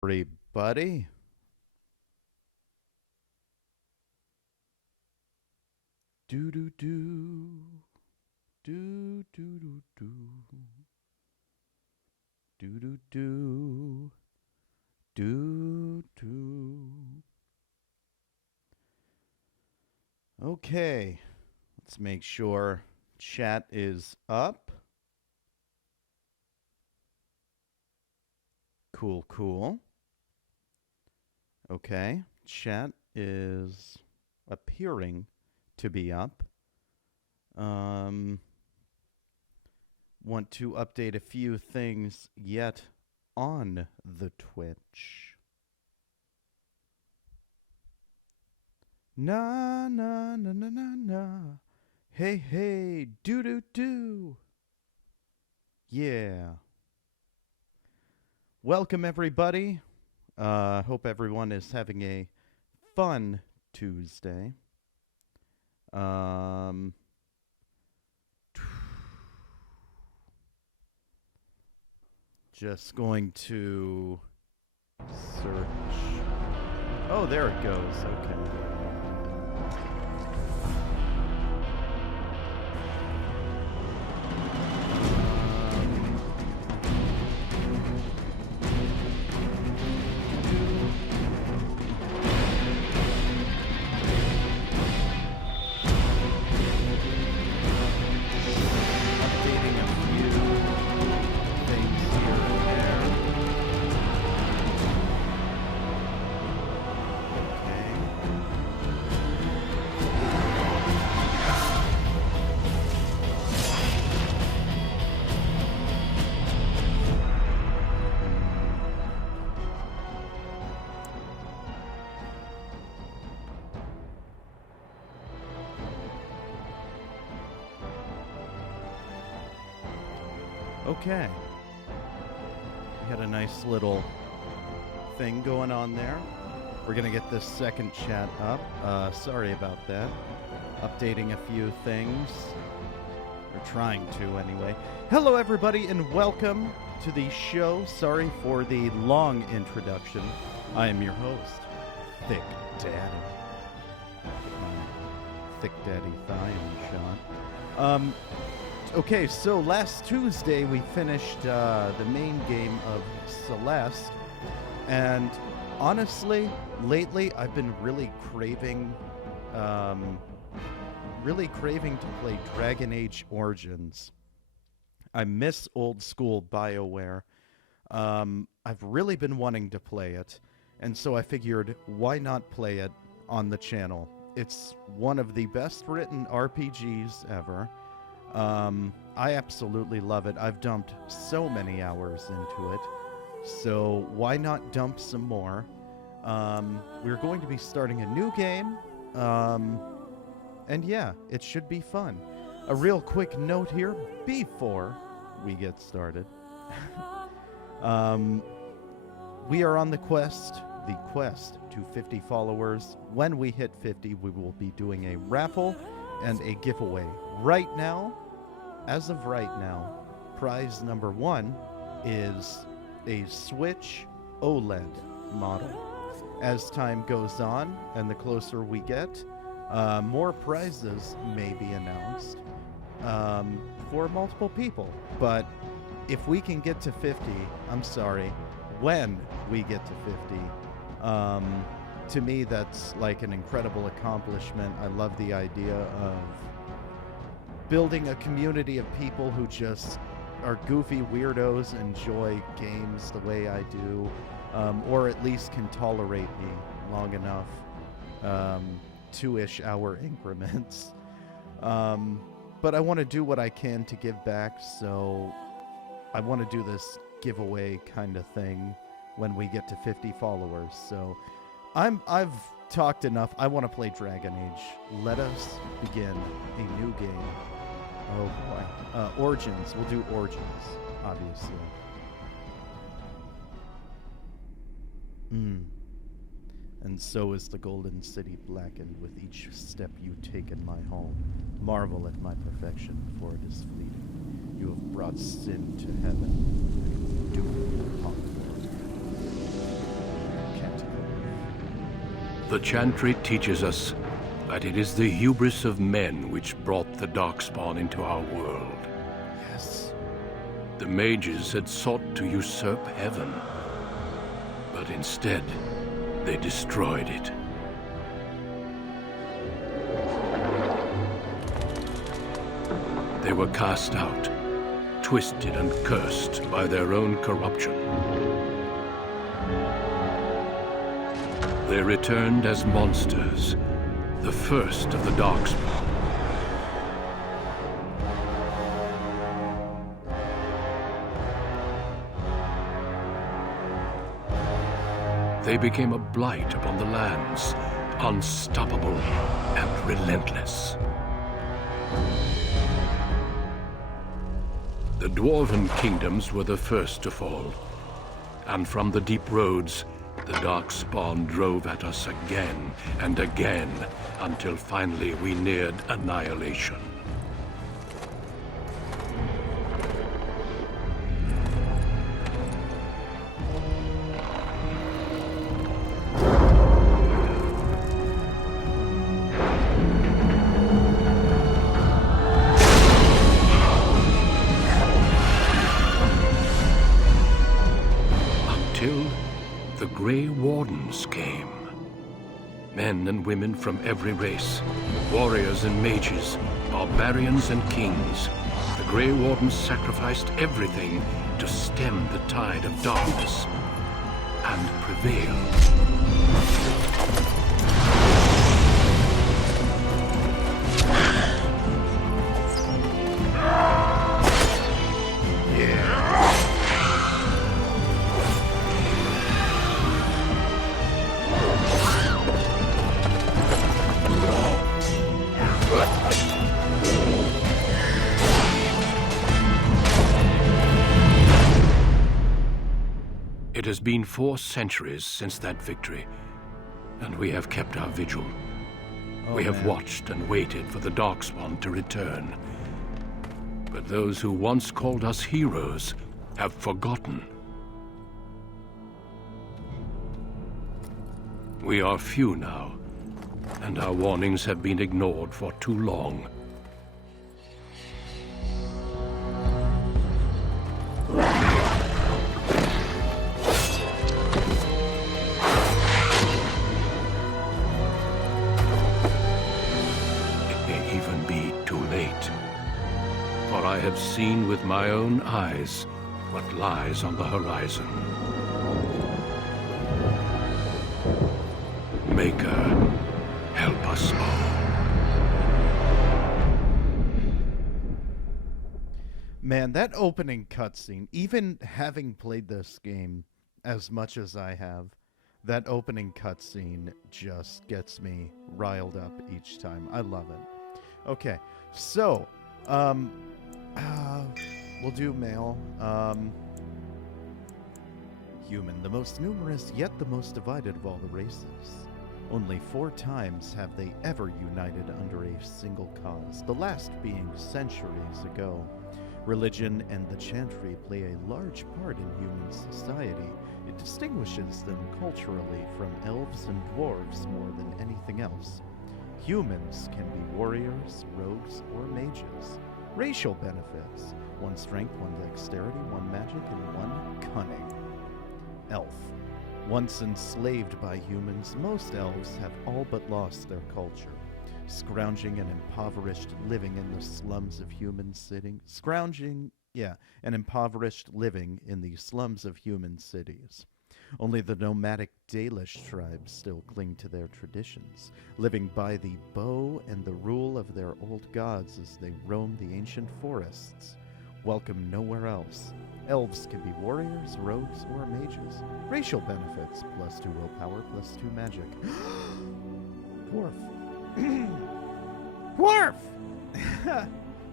Everybody. Do do do do do do do do do do do do. Okay, let's make sure chat is up. Cool, cool. Okay, chat is appearing to be up. Want to update a few things yet on the Twitch. Na na na na na na. Hey hey, do do do. Yeah. Welcome everybody. Hope everyone is having a fun Tuesday. Just going to search. Oh, there it goes. Okay. Okay. We had a nice little thing going on there. We're going to get this second chat up. Sorry about that. Updating a few things. We're trying to, anyway. Hello, everybody, and welcome to the show. Sorry for the long introduction. I am your host, Thick Daddy. Thick Daddy thigh shot. Okay, so last Tuesday we finished the main game of Celeste, and honestly, lately I've been really craving to play Dragon Age Origins. I miss old school BioWare. I've really been wanting to play it, and so I figured, why not play it on the channel? It's one of the best written RPGs ever. I absolutely love it. I've dumped so many hours into it, so why not dump some more? We're going to be starting a new game, and yeah, it should be fun. A real quick note here before we get started. We are on the quest to 50 followers. When we hit 50, we will be doing a raffle and a giveaway. Right now, as of right now, prize number 1 is a Switch OLED model. As time goes on and the closer we get, more prizes may be announced for multiple people. But if we can get to 50, I'm sorry, when we get to 50, to me that's like an incredible accomplishment. I love the idea of building a community of people who just are goofy weirdos, enjoy games the way I do, or at least can tolerate me long enough, 2-ish hour increments. But I want to do what I can to give back, so I want to do this giveaway kind of thing when we get to 50 followers. So I've talked enough. I want to play Dragon Age. Let us begin a new game. Oh boy. Origins. We'll do Origins, obviously. And so is the golden city blackened with each step you take in my home. Marvel at my perfection, for it is fleeting. You have brought sin to heaven, and doom upon the earth. The chantry teaches us that it is the hubris of men which brought the Darkspawn into our world. Yes. The mages had sought to usurp heaven, but instead, they destroyed it. They were cast out, twisted and cursed by their own corruption. They returned as monsters, the first of the Darkspawn. They became a blight upon the lands, unstoppable and relentless. The Dwarven kingdoms were the first to fall, and from the deep roads, the Darkspawn drove at us again and again, until finally we neared annihilation. The Grey Wardens came. Men and women from every race, warriors and mages, barbarians and kings. The Grey Wardens sacrificed everything to stem the tide of darkness and prevail. It has been 4 centuries since that victory, and we have kept our vigil. We have watched and waited for the Darkspawn to return. But those who once called us heroes have forgotten. We are few now, and our warnings have been ignored for too long. For I have seen with my own eyes what lies on the horizon. Maker, help us all. Man, that opening cutscene, even having played this game as much as I have, that opening cutscene just gets me riled up each time. I love it. Okay, so, we'll do male. Human, the most numerous yet the most divided of all the races. Only 4 times have they ever united under a single cause, the last being centuries ago. Religion and the chantry play a large part in human society. It distinguishes them culturally from elves and dwarves more than anything else. Humans can be warriors, rogues, or mages. Racial benefits: 1 strength, 1 dexterity, 1 magic, and 1 cunning. Elf. Once enslaved by humans, most elves have all but lost their culture. Scrounging and impoverished living in the slums of human cities. Impoverished living in the slums of human cities. Only the nomadic Dalish tribes still cling to their traditions, living by the bow and the rule of their old gods as they roam the ancient forests. Welcome nowhere else. Elves can be warriors, rogues, or mages. Racial benefits: +2 willpower, +2 magic. Dwarf. Dwarf!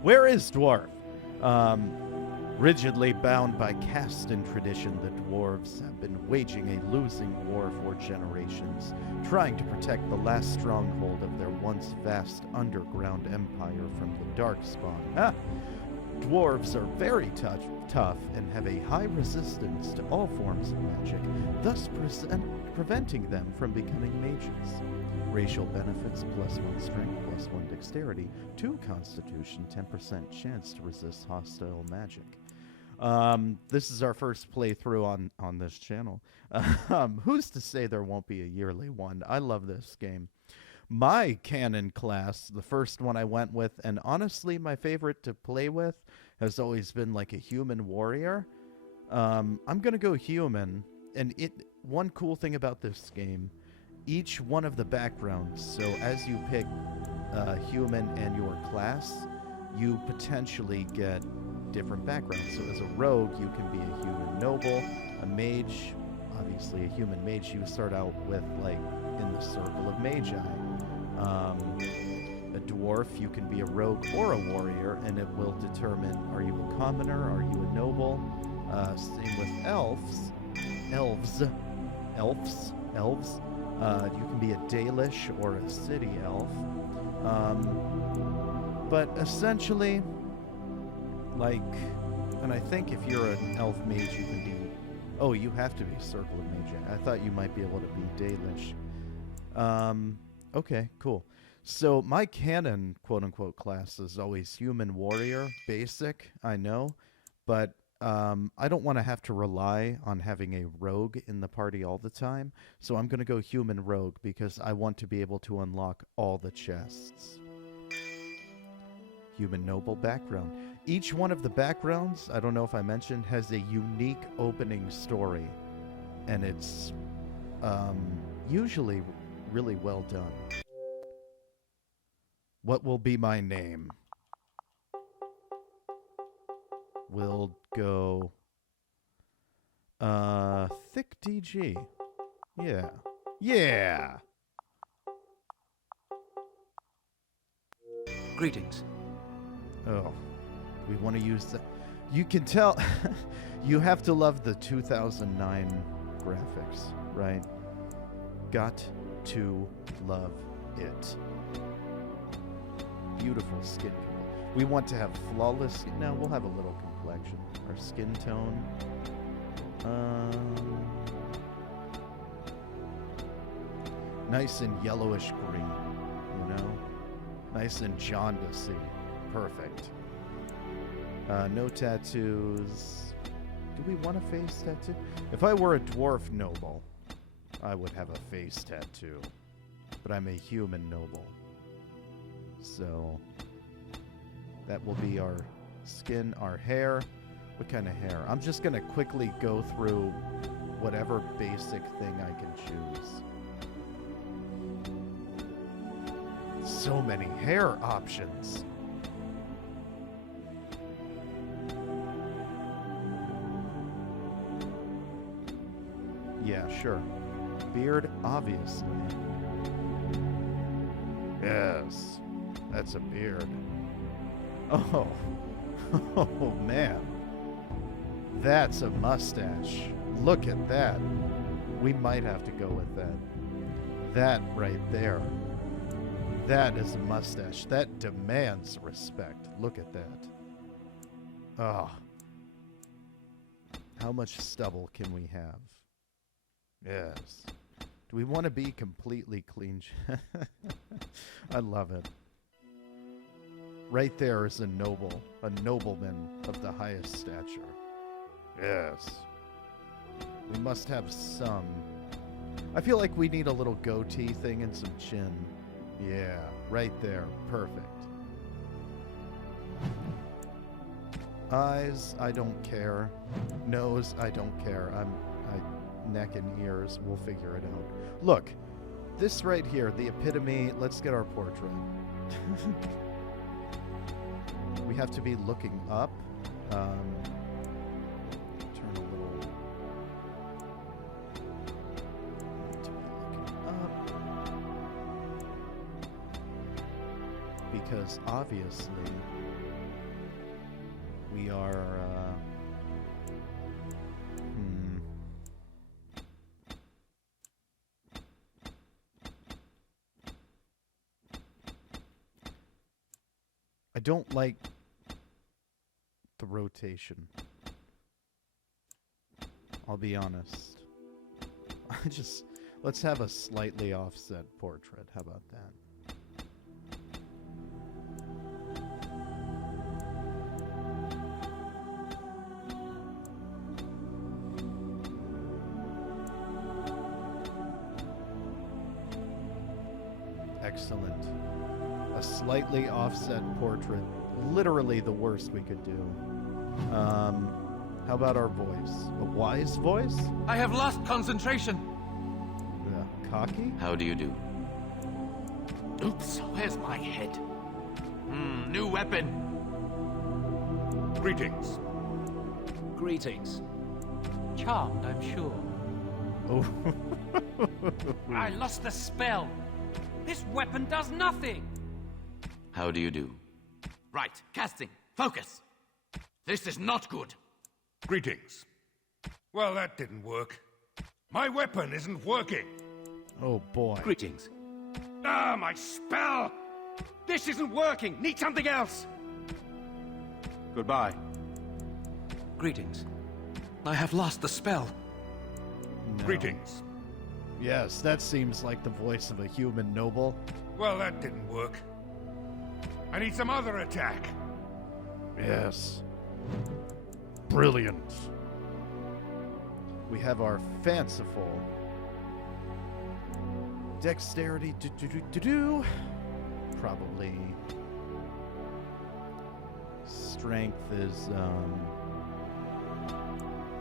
Where is Dwarf? Rigidly bound by caste and tradition, the dwarves have been waging a losing war for generations, trying to protect the last stronghold of their once vast underground empire from the Darkspawn. Dwarves are very tough and have a high resistance to all forms of magic, thus preventing them from becoming mages. Racial benefits: +1 strength, +1 dexterity, 2 constitution, 10% chance to resist hostile magic. This is our first playthrough on this channel. Who's to say there won't be a yearly one? I love this game. My canon class, the first one I went with, and honestly my favorite to play with, has always been like a human warrior. I'm gonna go human, and one cool thing about this game, each one of the backgrounds, so as you pick human and your class, you potentially get different backgrounds. So as a rogue, you can be a human noble, a mage, obviously a human mage. You start out with like in the circle of magi. A dwarf, you can be a rogue or a warrior, and it will determine, are you a commoner, are you a noble? Same with elves. You can be a Dalish or a city elf. But essentially, like, and I think if you're an elf mage, you can be, oh, you have to be circle of magi. I thought you might be able to be Dalish. Okay, cool. So my canon, quote-unquote, class is always human warrior, basic, I know, but I don't want to have to rely on having a rogue in the party all the time, so I'm going to go human rogue because I want to be able to unlock all the chests. Human noble background. Each one of the backgrounds, I don't know if I mentioned, has a unique opening story, and it's usually really well done. What will be my name? We'll go ThiccDG. Yeah. Yeah. Greetings. Oh. We want to use that. You can tell you have to love the 2009 graphics, right? Got to love it. Beautiful skin color. We want to have flawless skin. No, we'll have a little complexion. Our skin tone. Nice and yellowish green, you know? Nice and jaundicey. Perfect. No tattoos. Do we want a face tattoo? If I were a dwarf noble, I would have a face tattoo. But I'm a human noble. So that will be our skin, our hair. What kind of hair? I'm just going to quickly go through whatever basic thing I can choose. So many hair options. Yeah, sure. Beard, obviously. Yes, that's a beard. Oh, oh man. That's a mustache. Look at that. We might have to go with that. That right there. That is a mustache. That demands respect. Look at that. Oh. How much stubble can we have? Yes. Do we want to be completely clean? I love it. Right there is a nobleman of the highest stature. Yes. We must have some. I feel like we need a little goatee thing and some chin. Yeah, right there. Perfect. Eyes, I don't care. Nose, I don't care. Neck and ears, we'll figure it out. Look, this right here, the epitome. Let's get our portrait. We have to be looking up. Turn a little. Need to be looking up. Because obviously we are. I don't like the rotation. I'll be honest. Let's have a slightly offset portrait. How about that? Excellent. A slightly offset portrait. Literally the worst we could do. How about our voice? A wise voice? I have lost concentration. Cocky? How do you do? Oops, where's my head? New weapon. Greetings. Greetings. Charmed, I'm sure. Oh. I lost the spell. This weapon does nothing. How do you do? Right, casting. Focus. This is not good. Greetings. Well, that didn't work. My weapon isn't working. Oh boy. Greetings. Ah, my spell! This isn't working. Need something else. Goodbye. Greetings. I have lost the spell. No. Greetings. Yes, that seems like the voice of a human noble. Well, that didn't work. I need some other attack. Yes. Brilliant. We have our fanciful dexterity. Probably strength is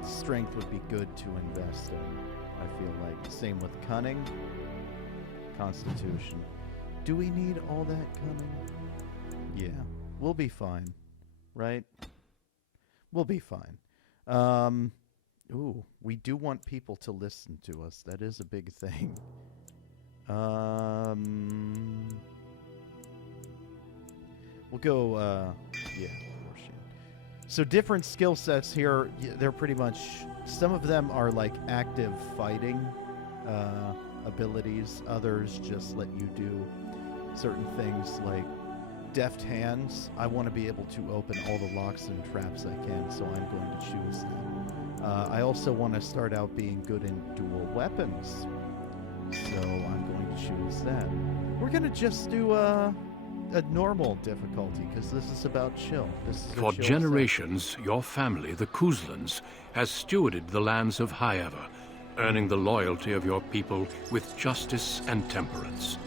strength would be good to invest in. I feel like same with cunning, constitution. Do we need all that cunning? Yeah, we'll be fine, right? We'll be fine. Ooh, we do want people to listen to us. That is a big thing. We'll go, yeah. So different skill sets here, they're pretty much, some of them are like active fighting abilities. Others just let you do certain things like deft hands. I want to be able to open all the locks and traps I can, so I'm going to choose that. I also want to start out being good in dual weapons, so I'm going to choose that. We're going to just do a normal difficulty, because this is about chill. This is For generations, your family, the Kuzlans, has stewarded the lands of Highever, earning the loyalty of your people with justice and temperance.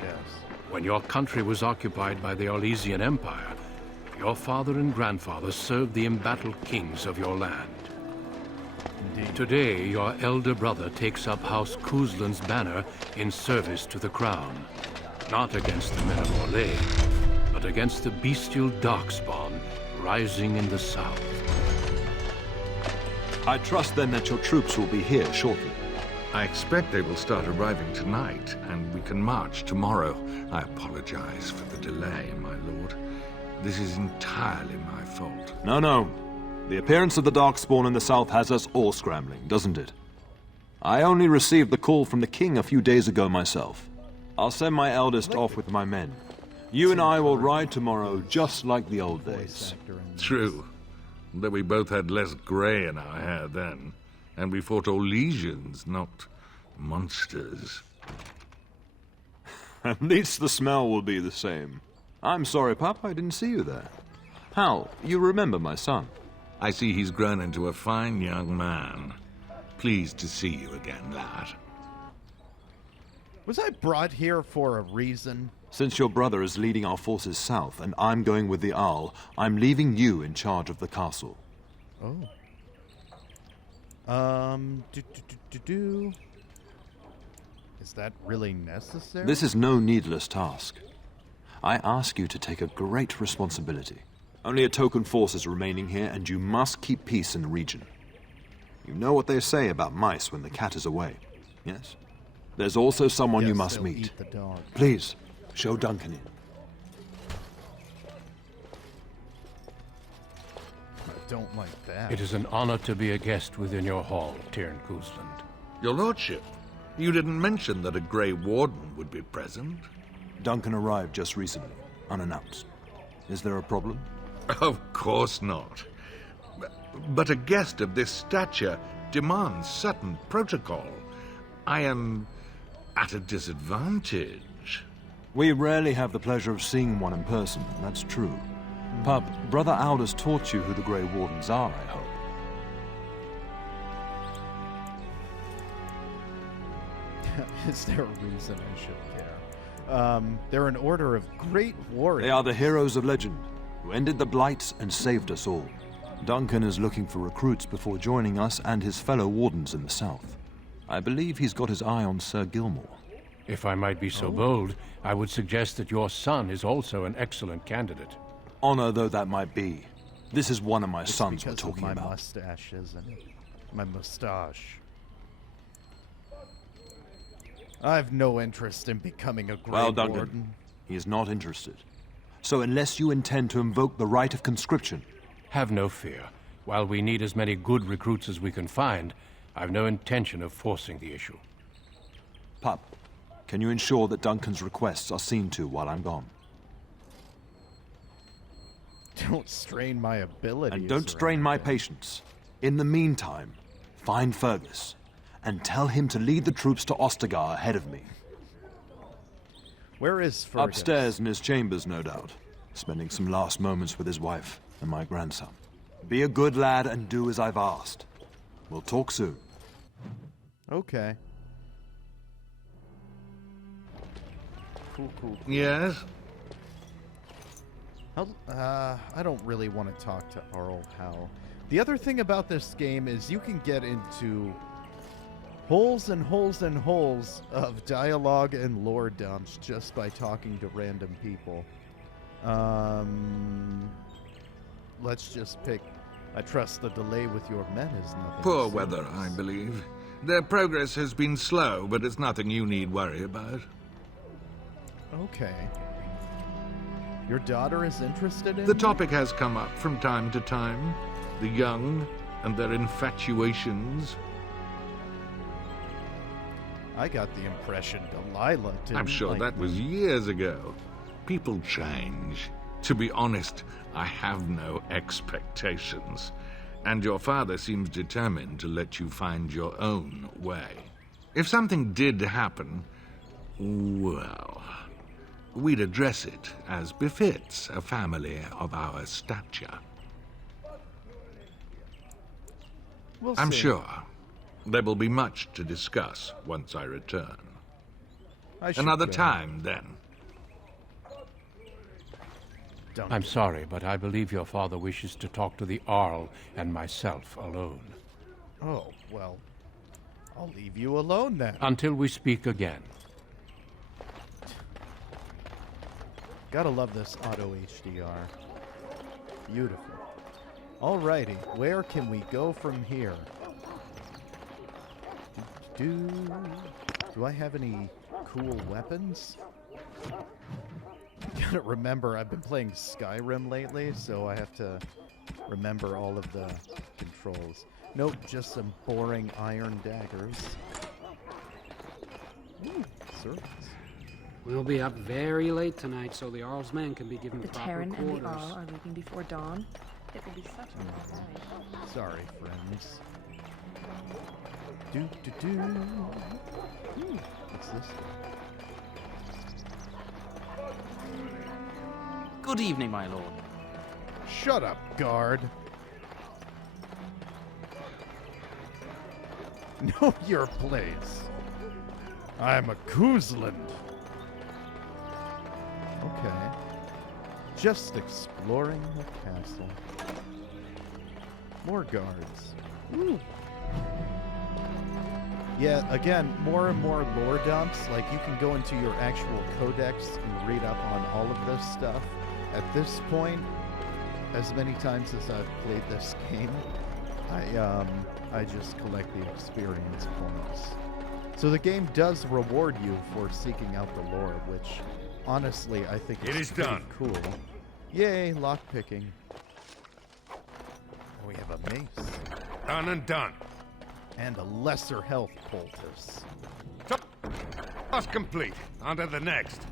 Yes. When your country was occupied by the Orlesian Empire, your father and grandfather served the embattled kings of your land. Indeed. Today, your elder brother takes up House Kuzlan's banner in service to the crown. Not against the men of Orlais, but against the bestial darkspawn rising in the south. I trust then that your troops will be here shortly. I expect they will start arriving tonight, and we can march tomorrow. I apologize for the delay, my lord. This is entirely my fault. No. The appearance of the Darkspawn in the south has us all scrambling, doesn't it? I only received the call from the king a few days ago myself. I'll send my eldest off with my men. You and I will ride tomorrow just like the old days. True. Though we both had less grey in our hair then, and we fought Orlesians, not monsters. At least the smell will be the same. I'm sorry, Pup, I didn't see you there. Hal, you remember my son? I see he's grown into a fine young man. Pleased to see you again, lad. Was I brought here for a reason? Since your brother is leading our forces south and I'm going with the Owl, I'm leaving you in charge of the castle. Oh. Is that really necessary? This is no needless task. I ask you to take a great responsibility. Only a token force is remaining here, and you must keep peace in the region. You know what they say about mice when the cat is away, yes? There's also someone you must they'll meet. eat the dog. Please, show Duncan in. I don't like that. It is an honor to be a guest within your hall, Tyrn Kuzland. Your lordship, you didn't mention that a Grey Warden would be present. Duncan arrived just recently, unannounced. Is there a problem? Of course not. But a guest of this stature demands certain protocol. I am at a disadvantage. We rarely have the pleasure of seeing one in person, that's true. Pup, Brother Aldous taught you who the Grey Wardens are, I hope. Is there a reason I should care? They're an order of great warriors. They are the heroes of legend, who ended the Blights and saved us all. Duncan is looking for recruits before joining us and his fellow wardens in the south. I believe he's got his eye on Sir Gilmore. If I might be so bold, I would suggest that your son is also an excellent candidate. Honor though that might be, this is one of my It's sons we're because of talking my about. mustache, isn't it? My mustache. I've no interest in becoming a Grey Well, Duncan, Warden. he is not interested. So unless you intend to invoke the right of conscription, Have no fear. While we need as many good recruits as we can find, I've no intention of forcing the issue. Pup, can you ensure that Duncan's requests are seen to while I'm gone? Don't strain my abilities. And don't or strain my anything. patience. In the meantime, find Fergus and tell him to lead the troops to Ostagar ahead of me. Where is Fergus? Upstairs in his chambers, no doubt, spending some last moments with his wife and my grandson. Be a good lad and do as I've asked. We'll talk soon. Okay. Cool. Yes? I don't really want to talk to Arl Howe. The other thing about this game is you can get into holes and holes and holes of dialogue and lore dumps just by talking to random people. Let's just pick. I trust the delay with your men is nothing. Poor serious. weather, I believe. Their progress has been slow, but it's nothing you need worry about. Okay. Your daughter is interested in The you? topic has come up from time to time. The young and their infatuations. I got the impression Delilah didn't I'm sure like that was years ago. People change. To be honest, I have no expectations. And your father seems determined to let you find your own way. If something did happen, well, we'd address it as befits a family of our stature. We'll I'm see. sure there will be much to discuss once I return. I should Another go. time, then. Duncan. I'm sorry, but I believe your father wishes to talk to the Arl and myself alone. Oh, well, I'll leave you alone then. Until we speak again. Gotta love this auto HDR. Beautiful. Alrighty, where can we go from here? Do I have any cool weapons? Gotta remember, I've been playing Skyrim lately, so I have to remember all of the controls. Nope, just some boring iron daggers. Ooh, servants. We'll be up very late tonight, so the Arl's men can be given The proper Terran and quarters. the Arl are leaving before dawn. It will be such a long night. Sorry, friends. Ooh, what's this? Good evening, my lord. Shut up, guard. Know your place. I'm a Kuzland. Okay. Just exploring the castle. More guards. Ooh. Yeah, again, more and more lore dumps. Like, you can go into your actual codex and read up on all of this stuff. At this point, as many times as I've played this game, I just collect the experience points. So the game does reward you for seeking out the lore, which, honestly, I think It is is pretty done. cool. Yay, lockpicking. We have a mace. Done and done. And a lesser health poultice. Task complete. On to the next.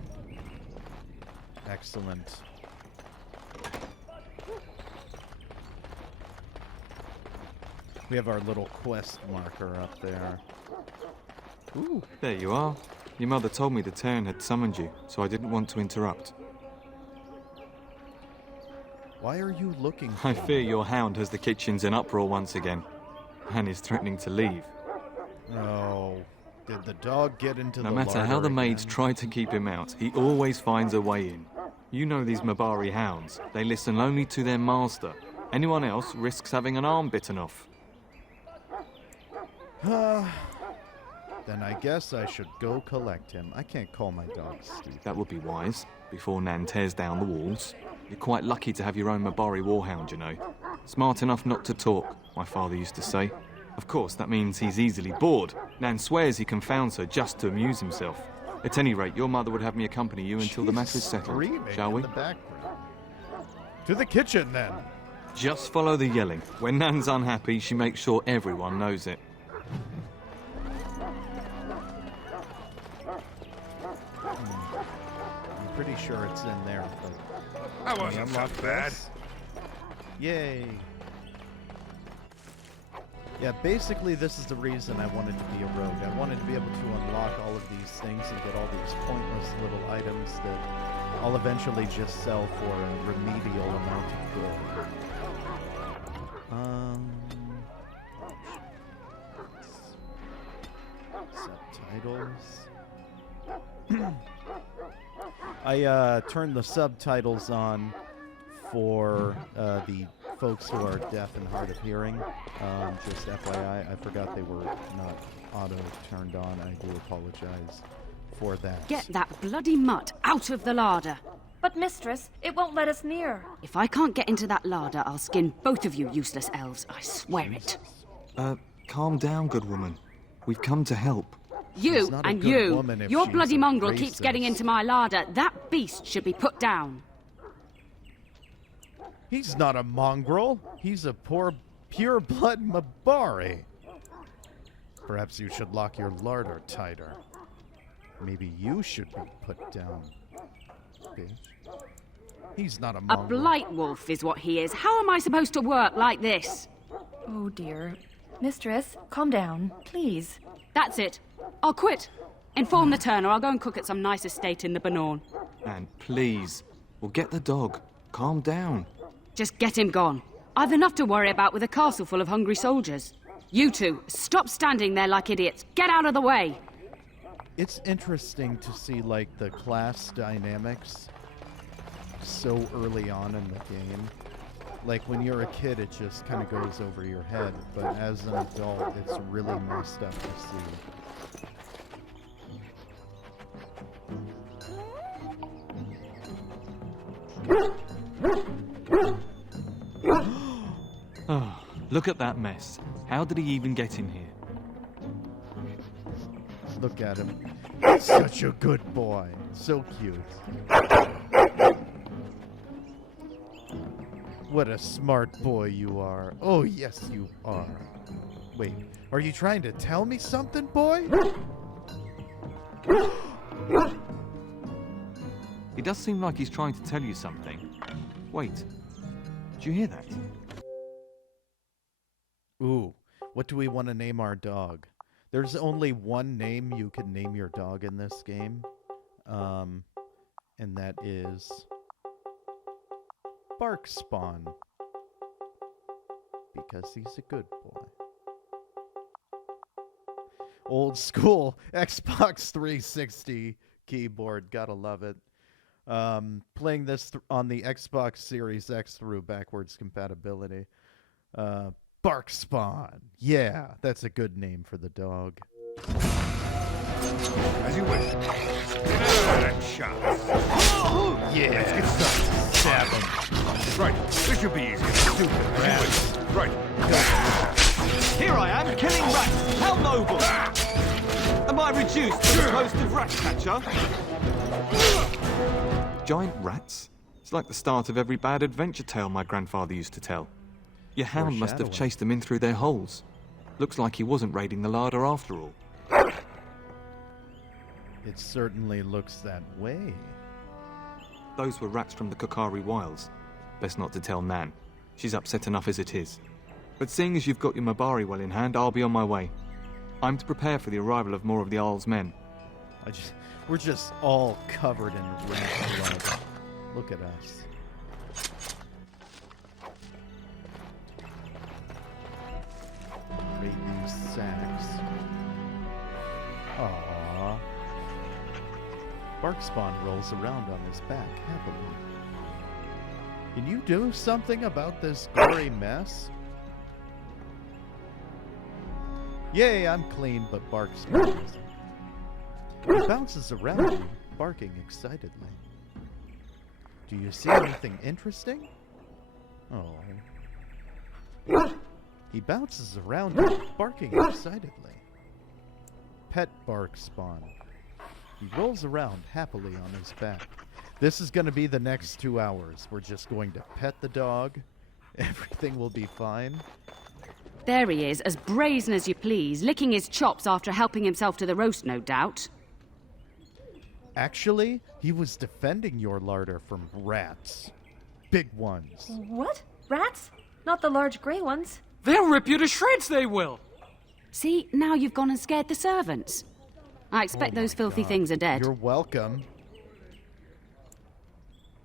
Excellent. We have our little quest marker up there. Ooh. There you are. Your mother told me the Terran had summoned you, so I didn't want to interrupt. Why are you looking I for fear me? your hound has the kitchens in uproar once again, and is threatening to leave. Oh, did the dog get into No the matter how larder the maids again? try to keep him out, he always finds a way in. You know these Mabari hounds. They listen only to their master. Anyone else risks having an arm bitten off. Then I guess I should go collect him. I can't call my dog Steve. That would be wise, before Nan tears down the walls. You're quite lucky to have your own Mabari warhound, you know. Smart enough not to talk, my father used to say. Of course, that means he's easily bored. Nan swears he confounds her just to amuse himself. At any rate, your mother would have me accompany you until the matter is settled, Screaming shall we? in the background. To the kitchen, then. Just follow the yelling. When Nan's unhappy, she makes sure everyone knows it. I'm pretty sure it's in there, but That can we wasn't so unlock bad. this? Yay. Yeah, basically this is the reason I wanted to be a rogue. I wanted to be able to unlock all of these things and get all these pointless little items that I'll eventually just sell for a remedial amount of gold. Subtitles. I turned the subtitles on for the folks who are deaf and hard of hearing. Just FYI, I forgot they were not auto-turned on. I do apologize for that. Get that bloody mutt out of the larder. But mistress, it won't let us near. If I can't get into that larder, I'll skin both of you useless elves. I swear it. Calm down, good woman. We've come to help. You not a and good you, woman if your she's bloody a mongrel keeps racist. getting into my larder. That beast should be put down. He's not a mongrel. He's a pure-blood Mabari. Perhaps you should lock your larder tighter. Maybe you should be put down, bitch. He's not a A mongrel. blight wolf is what he is. How am I supposed to work like this? Oh dear. Mistress, calm down, please. That's it. I'll quit. Inform the turner. I'll go and cook at some nice estate in the Banorn. And please, we'll get the dog. Calm down. Just get him gone. I've enough to worry about with a castle full of hungry soldiers. You two, stop standing there like idiots. Get out of the way. It's interesting to see, like, the class dynamics so early on in the game. Like, when you're a kid, it just kind of goes over your head, but as an adult, it's really messed up to see. Oh, look at that mess. How did he even get in here? Look at him. Such a good boy. So cute. What a smart boy you are. Oh, yes, you are. Wait, are you trying to tell me something, boy? He does seem like he's trying to tell you something. Wait, did you hear that? Ooh, what do we want to name our dog? There's only one name you can name your dog in this game. And that is Bark Spawn. Because he's a good boy. Old school Xbox 360 keyboard, gotta love it. Playing this on the Xbox Series X through backwards compatibility. Bark Spawn. Yeah, that's a good name for the dog. As you wish. Get out of that shot. Yeah. Let's get started. Stab him. Right, this should be easy. Stupid rats. Right. Here I am, killing rats. How noble! Am I reduced to the post of rat catcher? Giant rats? It's like the start of every bad adventure tale my grandfather used to tell. Your hound must have Foreshadowing. chased them in through their holes. Looks like he wasn't raiding the larder after all. It certainly looks that way. Those were rats from the Kokari Wilds. Best not to tell Nan. She's upset enough as it is. But seeing as you've got your Mabari well in hand, I'll be on my way. I'm to prepare for the arrival of more of the Jarl's men. We're just all covered in rat blood. Look at us. Raid these sacks. Aww. Barkspawn rolls around on his back happily. Can you do something about this gory mess? Yay, I'm clean, but Barkspawn isn't. He bounces around you, barking excitedly. Do you see anything interesting? Oh. He bounces around you, barking excitedly. Pet Barkspawn. He rolls around happily on his back. This is going to be the next 2 hours. We're just going to pet the dog. Everything will be fine. There he is, as brazen as you please, licking his chops after helping himself to the roast, no doubt. Actually, he was defending your larder from rats. Big ones. What? Rats? Not the large grey ones. They'll rip you to shreds, they will! See, now you've gone and scared the servants. I expect those filthy things are dead. You're welcome.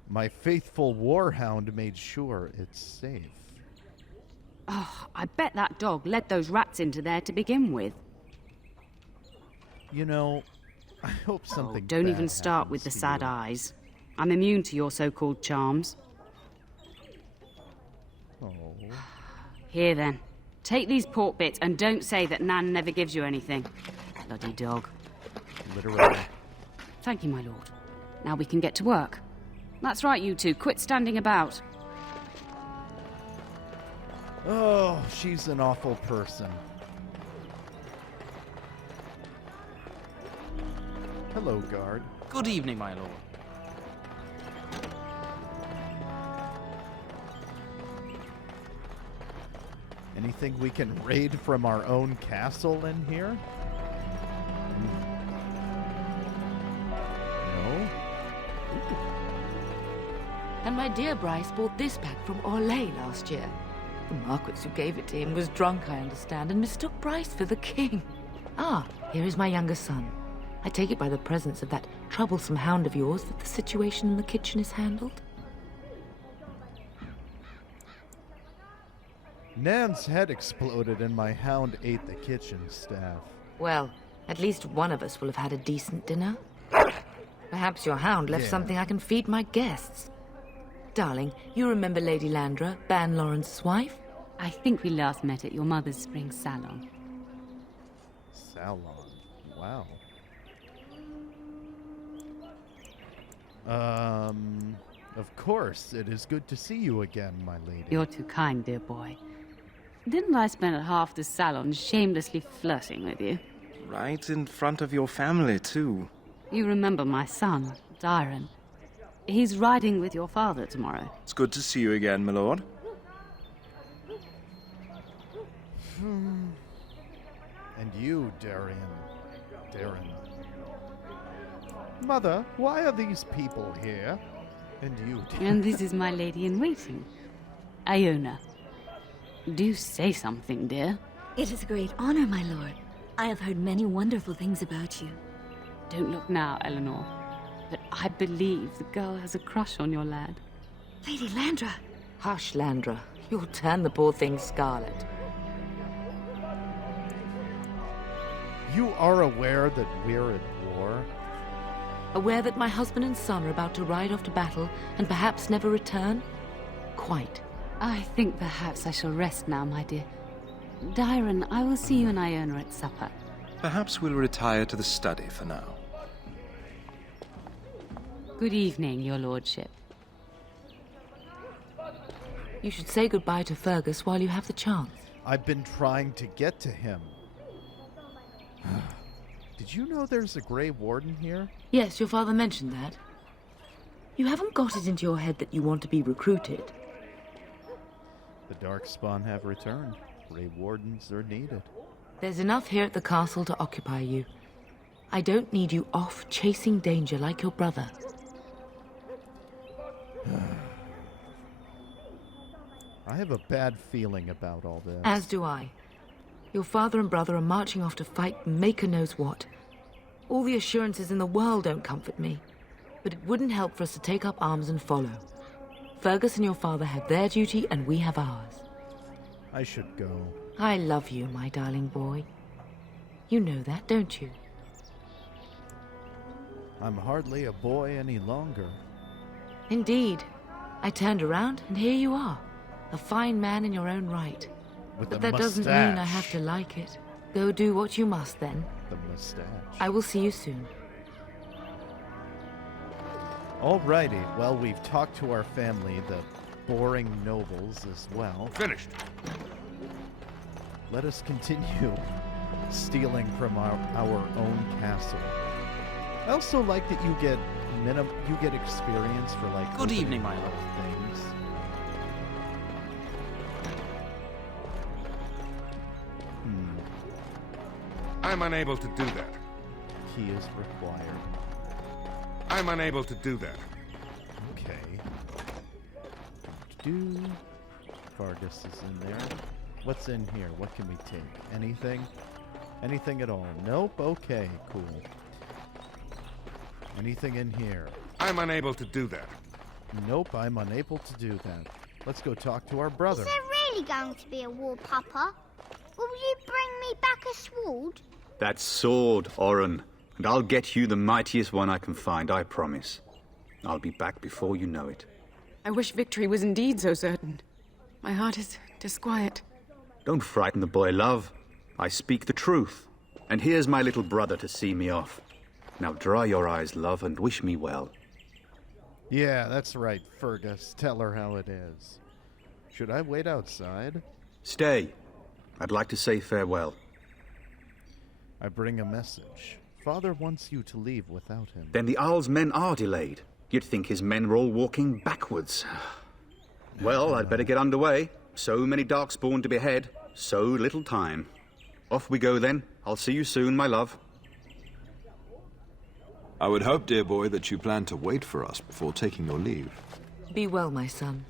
My faithful warhound made sure it's safe. Oh, I bet that dog led those rats into there to begin with. You know, I hope something Don't bad even start happens with the to sad you. eyes. I'm immune to your so-called charms. Oh. Here then, take these pork bits and don't say that Nan never gives you anything. Bloody dog. Literally. Thank you, my lord. Now we can get to work. That's right, you two. Quit standing about. Oh, she's an awful person. Hello, guard. Good evening, my lord. Anything we can raid from our own castle in here? No? And my dear Bryce bought this back from Orlais last year. The Marquis who gave it to him was drunk, I understand, and mistook Bryce for the king. Ah, here is my younger son. I take it by the presence of that troublesome hound of yours that the situation in the kitchen is handled? Nan's head exploded and my hound ate the kitchen staff. Well, at least one of us will have had a decent dinner. Perhaps your hound left something I can feed my guests. Darling, you remember Lady Landra, Ban Lawrence's wife? I think we last met at your mother's spring salon. Salon. Wow. Of course, it is good to see you again, my lady. You're too kind, dear boy. Didn't I spend half the salon shamelessly flirting with you? Right in front of your family, too. You remember my son, Dyron. He's riding with your father tomorrow. It's good to see you again, my lord. And you, Darren. Mother, why are these people here? And you, And this is my lady-in-waiting, Iona. Do say something, dear. It is a great honor, my lord. I have heard many wonderful things about you. Don't look now, Eleanor. But I believe the girl has a crush on your lad. Lady Landra! Hush, Landra. You'll turn the poor thing scarlet. You are aware that we're at war? Aware that my husband and son are about to ride off to battle and perhaps never return? Quite. I think perhaps I shall rest now, my dear. Dyron, I will see you and Iona at supper. Perhaps we'll retire to the study for now. Good evening, your lordship. You should say goodbye to Fergus while you have the chance. I've been trying to get to him. Did you know there's a Grey Warden here? Yes, your father mentioned that. You haven't got it into your head that you want to be recruited. The Darkspawn have returned. Grey Wardens are needed. There's enough here at the castle to occupy you. I don't need you off chasing danger like your brother. I have a bad feeling about all this. As do I. Your father and brother are marching off to fight Maker knows what. All the assurances in the world don't comfort me. But it wouldn't help for us to take up arms and follow. Fergus and your father have their duty, and we have ours. I should go. I love you, my darling boy. You know that, don't you? I'm hardly a boy any longer. Indeed. I turned around, and here you are. A fine man in your own right. With But the that doesn't mean I have to like it. Go do what you must, then. The mustache. I will see you soon. Alrighty, well, we've talked to our family, the boring nobles as well. Finished. Let us continue stealing from our own castle. I also like that you get experience for like Good opening evening, my little lord. things. I'm unable to do that. Key is required. I'm unable to do that. Okay. Vargas is in there. What's in here? What can we take? Anything? Anything at all? Nope. Okay, cool. Anything in here? I'm unable to do that. Nope, I'm unable to do that. Let's go talk to our brother. Is there really going to be a war, Papa? Will you bring me back a sword? That sword, Oren, and I'll get you the mightiest one I can find, I promise. I'll be back before you know it. I wish victory was indeed so certain. My heart is disquiet. Don't frighten the boy, love. I speak the truth. And here's my little brother to see me off. Now dry your eyes, love, and wish me well. Yeah, that's right, Fergus. Tell her how it is. Should I wait outside? Stay. I'd like to say farewell. I bring a message. Father wants you to leave without him. Then the Owl's men are delayed. You'd think his men were all walking backwards. Well, I'd better get underway. So many Darkspawn to behead, so little time. Off we go then. I'll see you soon, my love. I would hope, dear boy, that you plan to wait for us before taking your leave. Be well, my son.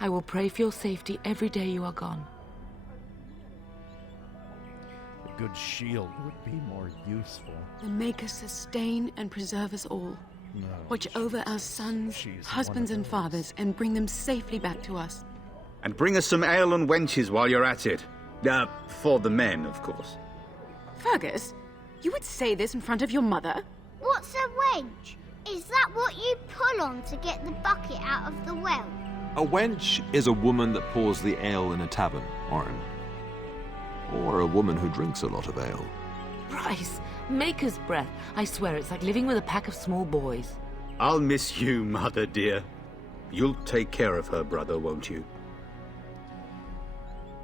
I will pray for your safety every day you are gone. A good shield would be more useful. The Maker sustain and preserve us all. No, Watch over our sons, husbands, and fathers, and bring them safely back to us. And bring us some ale and wenches while you're at it. For the men, of course. Fergus, you would say this in front of your mother? What's a wench? Is that what you pull on to get the bucket out of the well? A wench is a woman that pours the ale in a tavern, Oren. Or a woman who drinks a lot of ale. Bryce, Maker's breath. I swear it's like living with a pack of small boys. I'll miss you, mother dear. You'll take care of her, brother, won't you?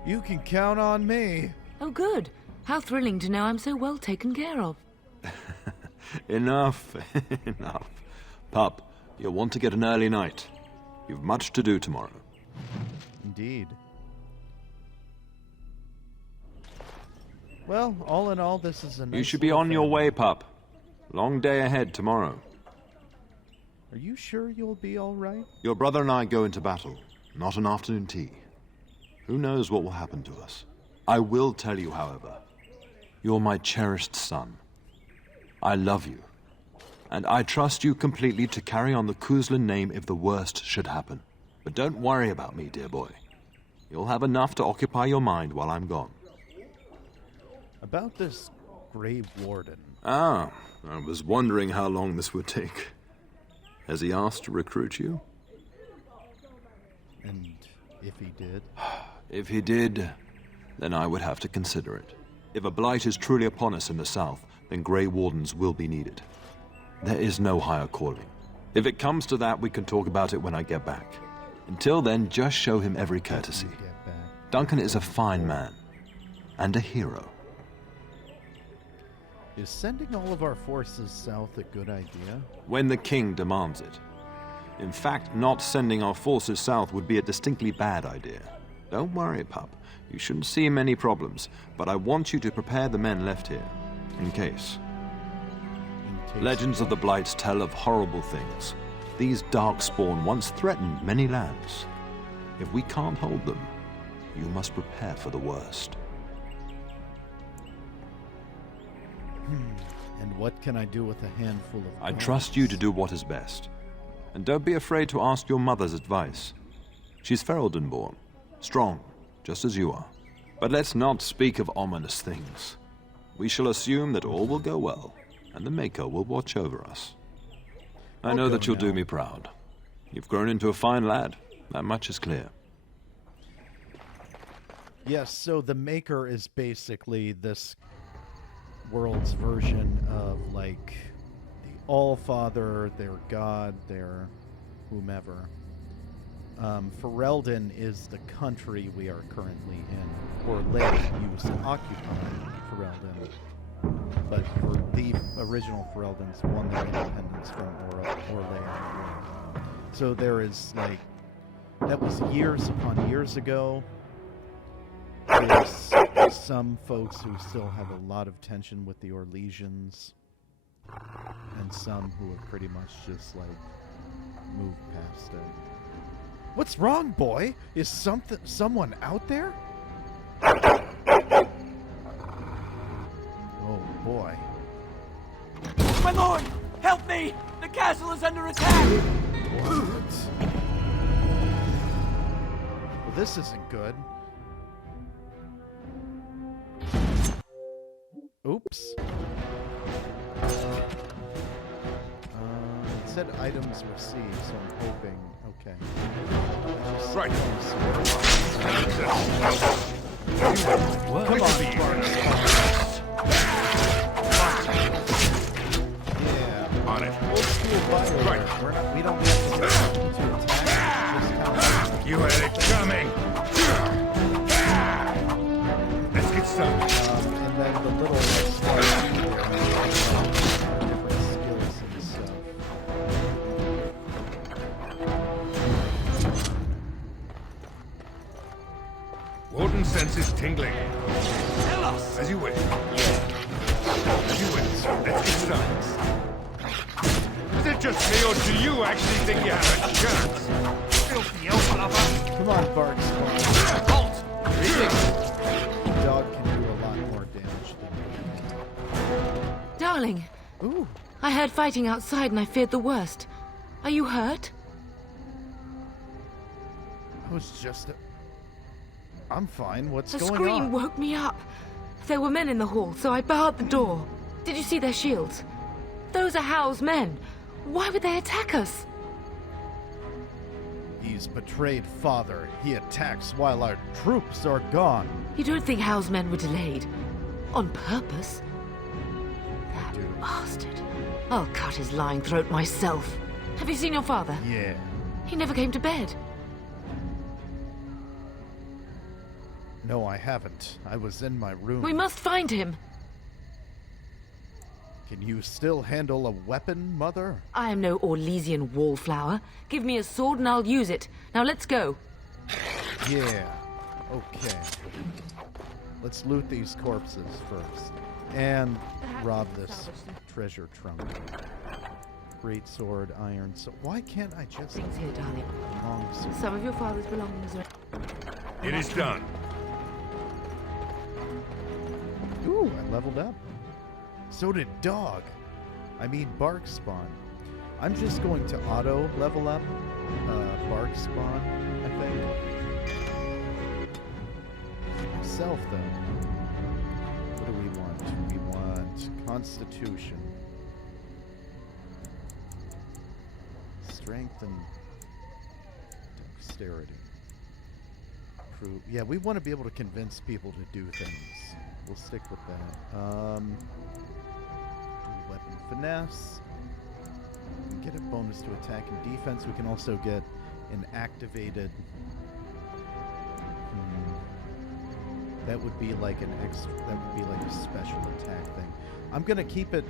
You can count on me. Oh, good. How thrilling to know I'm so well taken care of. Enough, enough. Pup, you'll want to get an early night. You've much to do tomorrow. Indeed. Well, all in all, this is a nice You should be on your family. way, pup. Long day ahead tomorrow. Are you sure you'll be all right? Your brother and I go into battle, not an afternoon tea. Who knows what will happen to us? I will tell you, however, you're my cherished son. I love you, and I trust you completely to carry on the Kuzlan name if the worst should happen. But don't worry about me, dear boy. You'll have enough to occupy your mind while I'm gone. About this Grave Warden. Ah, I was wondering how long this would take. Has he asked to recruit you? And if he did? If he did, then I would have to consider it. If a blight is truly upon us in the south, then Grey Wardens will be needed. There is no higher calling. If it comes to that, we can talk about it when I get back. Until then, just show him every courtesy. Duncan is a fine man, and a hero. Is sending all of our forces south a good idea? When the king demands it. In fact, not sending our forces south would be a distinctly bad idea. Don't worry, pup. You shouldn't see many problems, but I want you to prepare the men left here, in case. Legends of the Blights tell of horrible things. These Darkspawn once threatened many lands. If we can't hold them, you must prepare for the worst. And what can I do with a handful of I guards? trust you to do what is best. And don't be afraid to ask your mother's advice. She's Ferelden-born, strong, just as you are. But let's not speak of ominous things. We shall assume that all will go well, and the Maker will watch over us. I know that you'll do me proud. You've grown into a fine lad. That much is clear. Yes, so the Maker is basically this world's version of, like, the All-Father, their god, their whomever. Ferelden is the country we are currently in. Orlais used to occupy Ferelden. But for the original Fereldans won their independence from Orlais. So there is, like, that was years upon years ago. There's some folks who still have a lot of tension with the Orlesians, and some who have pretty much just, like, moved past it. What's wrong, boy? Is someone out there? Oh, boy. My lord! Help me! The castle is under attack! What? Well, this isn't good. Oops. It said items received, so I'm hoping. Okay. Right. Come on, yeah. On it. Old school fire. Right. We don't have to attack. Just kind of... You had it coming. Let's get started. And then the little stars different skills and stuff. Warden senses tingling. Tell us! As you wish. As you wish. Let's get started. Is it just me, or do you actually think you have a chance? Filthy elf lover! Come on, Bark Spawn. Halt! The dog can do a lot more damage than me. Darling. Ooh. I heard fighting outside and I feared the worst. Are you hurt? I was just... I'm fine. What's A going on? scream woke me up. There were men in the hall, so I barred the door. Did you see their shields? Those are Hal's men. Why would they attack us? He's betrayed father. He attacks while our troops are gone. You don't think Hal's men were delayed? On purpose? That bastard. I'll cut his lying throat myself. Have you seen your father? Yeah. He never came to bed. No, I haven't. I was in my room. We must find him. Can you still handle a weapon, Mother? I am no Orlesian wallflower. Give me a sword and I'll use it. Now let's go. Yeah. Okay. Let's loot these corpses first. And rob this treasure trunk. Great sword, iron sword. Why can't I just... Things here, darling. Long sword. Some of your father's belongings are... It is done. Ooh, I leveled up. So did Dog. I mean Bark Spawn. I'm just going to auto level up Bark Spawn, I think. Myself, though. What do we want? We want Constitution. Strength and Dexterity. Yeah, we want to be able to convince people to do things. We'll stick with that. Weapon finesse. We can get a bonus to attack and defense. We can also get an activated... that would be like an extra... That would be like a special attack thing. I'm gonna keep it...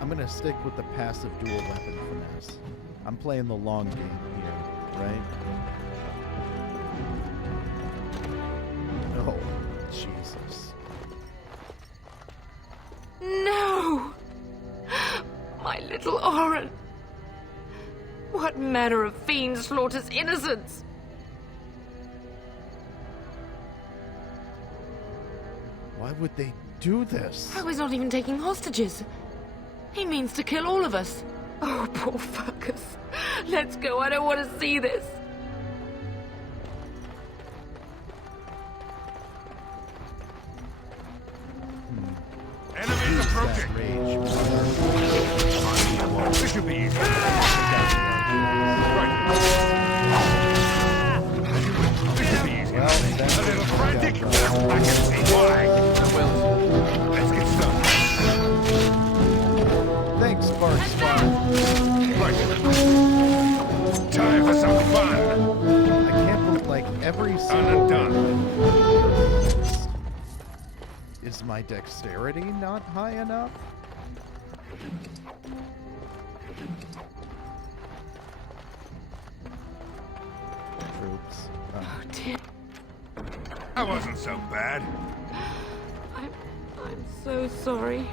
I'm gonna stick with the passive dual weapon finesse. I'm playing the long game here, right? Oh, Jesus. No! My little Oren! What manner of fiend slaughters innocents? Why would they do this? How he's not even taking hostages. He means to kill all of us. Oh, poor fuckers. Let's go. I don't want to see this. Enemies approaching. This should be easy. Well, a little frantic. I can see why. Let's get started. Thanks, Sparks. Right. Time for some fun. I can't believe, like, every single done. Is my dexterity not high enough? Troops. Oh, dear. That wasn't so bad. I'm so sorry.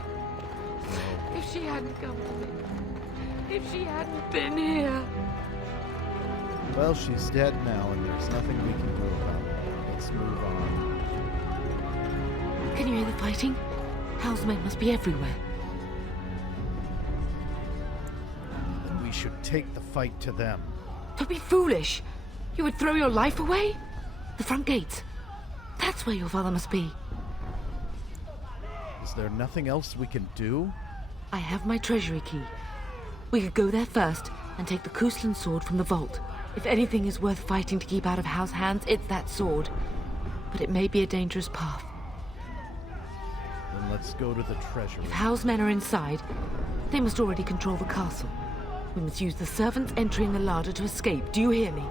If she hadn't come to me. If she hadn't been here. Well, she's dead now, and there's nothing we can do about it. Let's move on. Can you hear the fighting? Hal's men must be everywhere. Then we should take the fight to them. Don't be foolish. You would throw your life away? The front gates. That's where your father must be. Is there nothing else we can do? I have my treasury key. We could go there first and take the Kuslan sword from the vault. If anything is worth fighting to keep out of Hal's hands, it's that sword. But it may be a dangerous path. Then let's go to the treasury. If Hal's men are inside, they must already control the castle. We must use the servants entering the larder to escape. Do you hear me?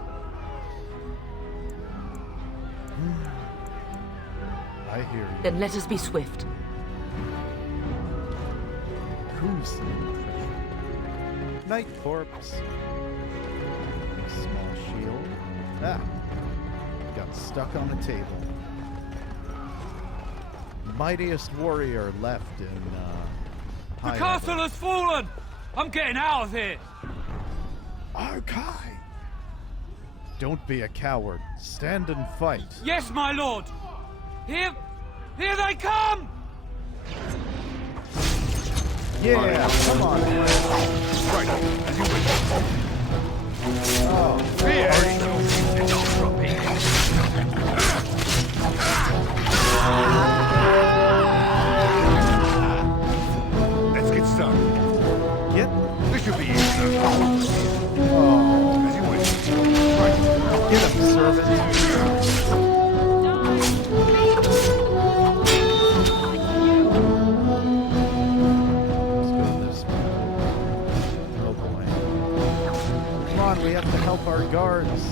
I hear you. Then let us be swift. Who's in the treasury? Night corpse. Small shield. Ah. Got stuck on a table. Mightiest warrior left in, The castle has fallen! I'm getting out of here! Okay. Don't be a coward. Stand and fight. Yes, my lord! Here they come! Yeah, come on. Right, as you wish. Oh, fear! Let's get started. This should be easy. Oh. As you wish. Right. Get him, servant. We have to help our guards.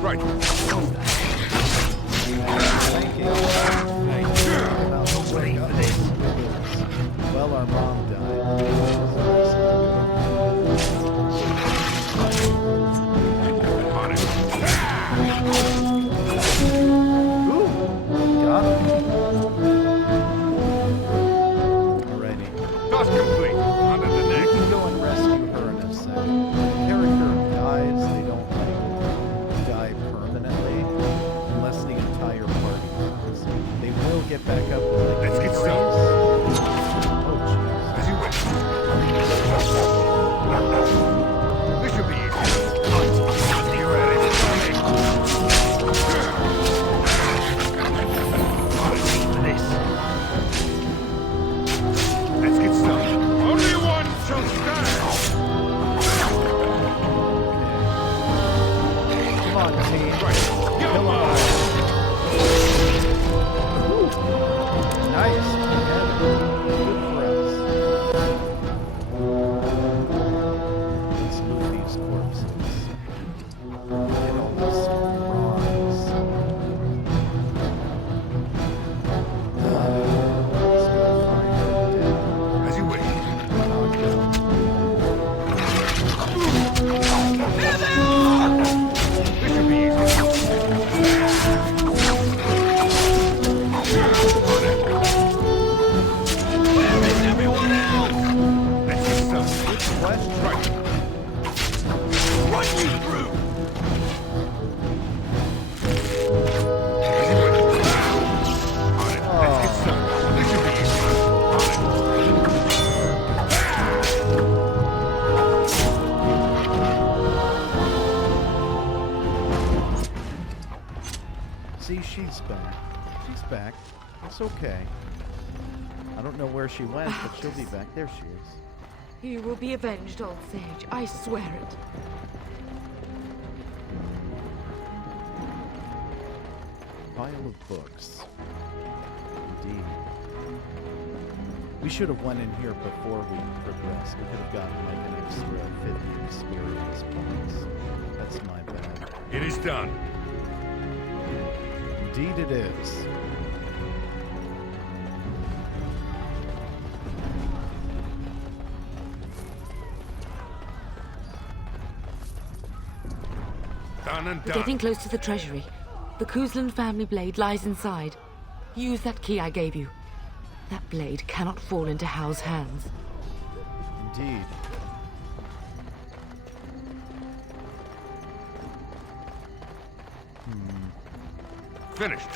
Right. Well, our mom died. On it. Ooh, got him. Alrighty. Task complete. Under the We neck. can go and rescue her in a second. Character dies, they don't die permanently unless the entire party dies. They will get back up. Let's get started. Oh, jeez. As you wish. This should be easy. You ready? Let's get started. Only one shall stand. Come on, team. Right. Come on. See, she's back. She's back. It's okay. I don't know where she went, but she'll be back. There she is. You will be avenged, old sage. I swear it. Pile of books. Indeed. We should have went in here before we progressed. We could have gotten like an extra 50 experience points. That's my bad. It is done. Indeed it is. Done and We're done. getting close to the treasury. The Kuzland family blade lies inside. Use that key I gave you. That blade cannot fall into Hal's hands. Indeed. Finished.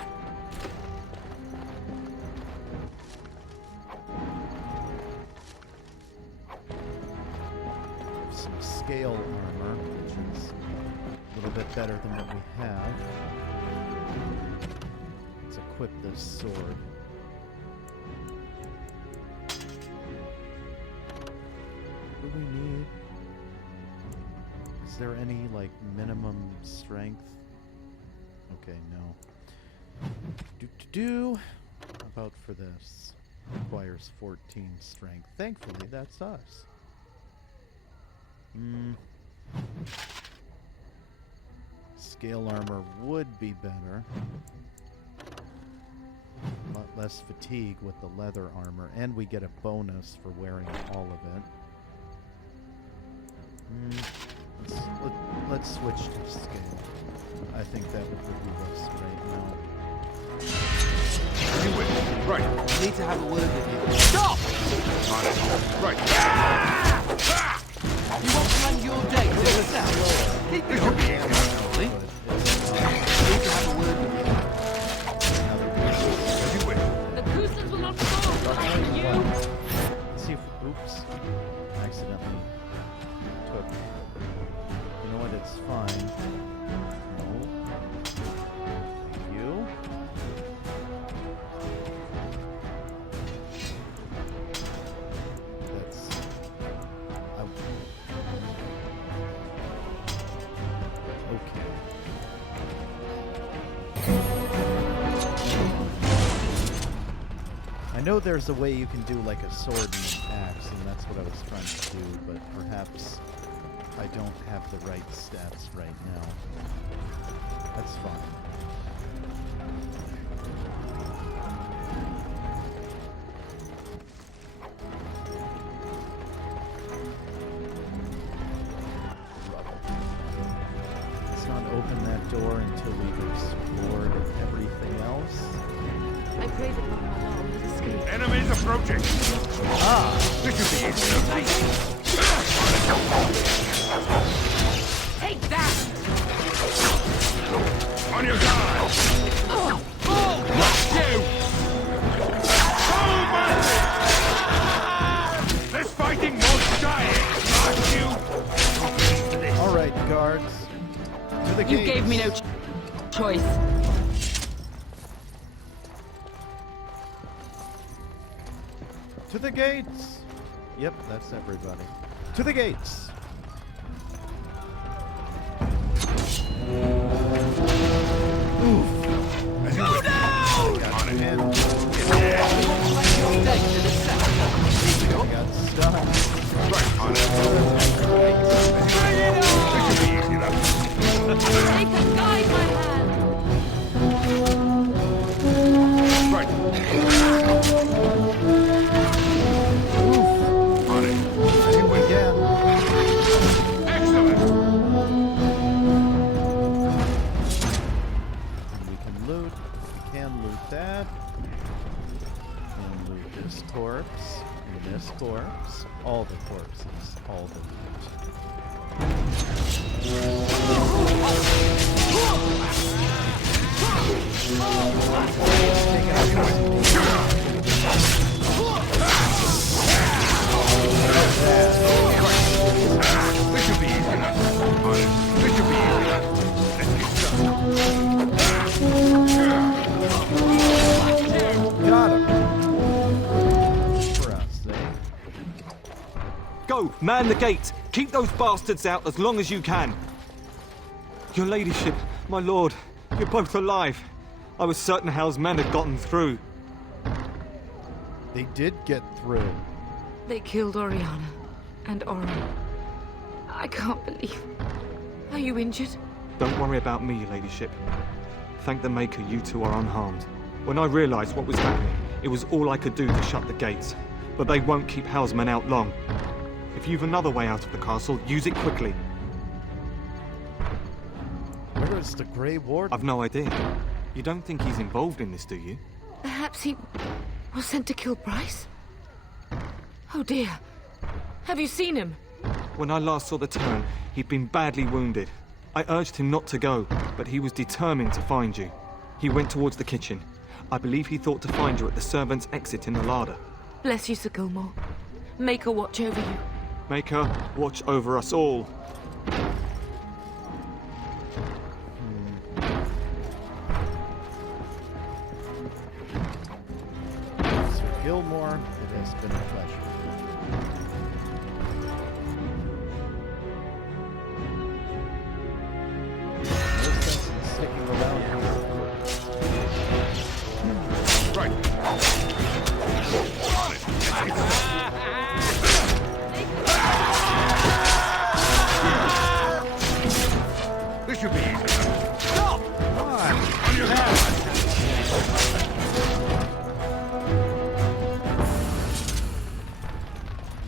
Some scale armor, which is a little bit better than what we have. Let's equip this sword. What do we need? Is there any, like, minimum strength? Okay, no. How about for this? Requires 14 strength. Thankfully, that's us. Scale armor would be better. A lot less fatigue with the leather armor, and we get a bonus for wearing all of it. Let's switch to scale. I think that would behoove us right now. Right. I need to have a word with you. Stop! Right. You won't plan your day for yourself. Keep it up here, Ollie. I need to have a word with you. The Kuzlans will not fall. You. Let's see if, oops, accidentally took. You know what? It's fine. No. Thank you. That's. Okay. I know there's a way you can do like a sword and an axe, and that's what I was trying to do, but perhaps I don't have the right stats right now. That's fine. Let's not open that door until we've explored everything else. I pray that my alarm has escaped. Enemies approaching. This should be easy. Take that! On your guard. Oh, blast you! This fighting won't die. Blast you. All right, guards. To the You gates. gave me no choice. To the gates! Yep, that's everybody. To the gates! Oof. Go down! Got him. Got stunned. Right on it. They can guide my hand. Right. On it. You again. Excellent. We can loot. We can loot that. And loot this corpse. And this corpse. All the corpses. All the loot. This should be easy enough. On it. This should be easy enough. Let's get started. Man the gate! Keep those bastards out as long as you can! Your ladyship, my lord, you're both alive. I was certain Hal's men had gotten through. They did get through. They killed Oriana and Oren. I can't believe... Are you injured? Don't worry about me, ladyship. Thank the Maker you two are unharmed. When I realized what was happening, it was all I could do to shut the gates. But they won't keep Hal's men out long. If you've another way out of the castle, use it quickly. Where is the Grey Warden? I've no idea. You don't think he's involved in this, do you? Perhaps he was sent to kill Bryce? Oh dear. Have you seen him? When I last saw the turn, he'd been badly wounded. I urged him not to go, but he was determined to find you. He went towards the kitchen. I believe he thought to find you at the servants' exit in the larder. Bless you, Sir Gilmore. Make her watch over you. Make her watch over us all. Sir Gilmore, it has been a pleasure. No sense in sticking around here. Right. This should be easy. Stop! Come on! On your head!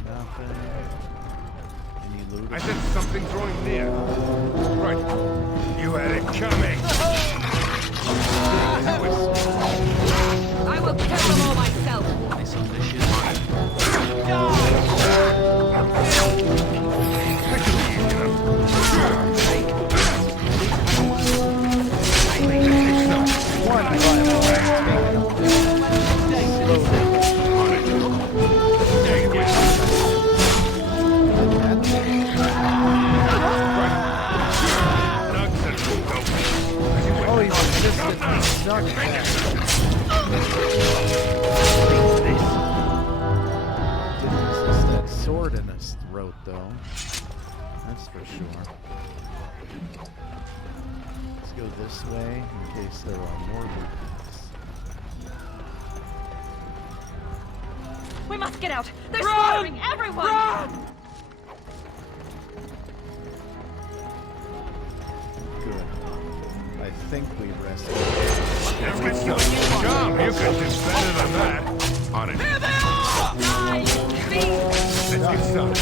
Nothing. Any loot? I said something drawing near. Right. You had it coming. I will kill them all myself. Nice on this shit. One Oh, he's resistant. He's not bad. Didn't resist that sword in his throat, though. That's for sure. Let's go this way in case there are more weapons. We must get out. They're slaughtering everyone. Run! Good. I think we rested. John, you can do better than that. On it. Here they are! Die, fiends! Let's get started.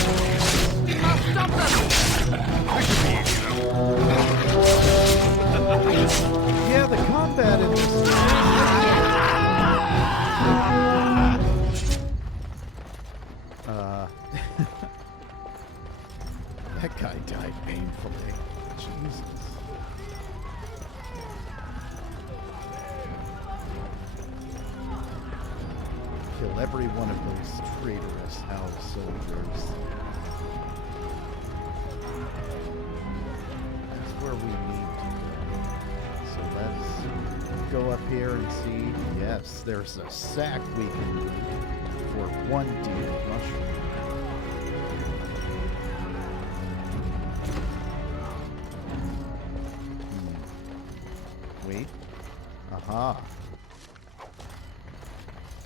We must stop them! This should be easy enough. Yeah, the combat in this. That guy died painfully. Jesus. Kill every one of those traitorous house soldiers. That's where we need to go. So let's go up here and see. Yes, there's a sack we can do for one deep mushroom. Wait. Aha.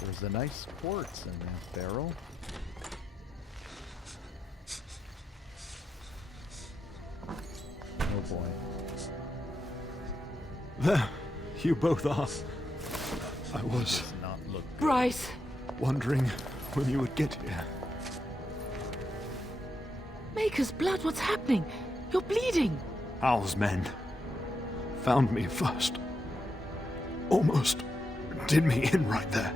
There's a nice quartz in that barrel. Oh boy. There, you both are. I was Does not look good. Bryce! wondering when you would get here. Maker's blood, what's happening? You're bleeding. Hal's men found me first. Almost did me in right there.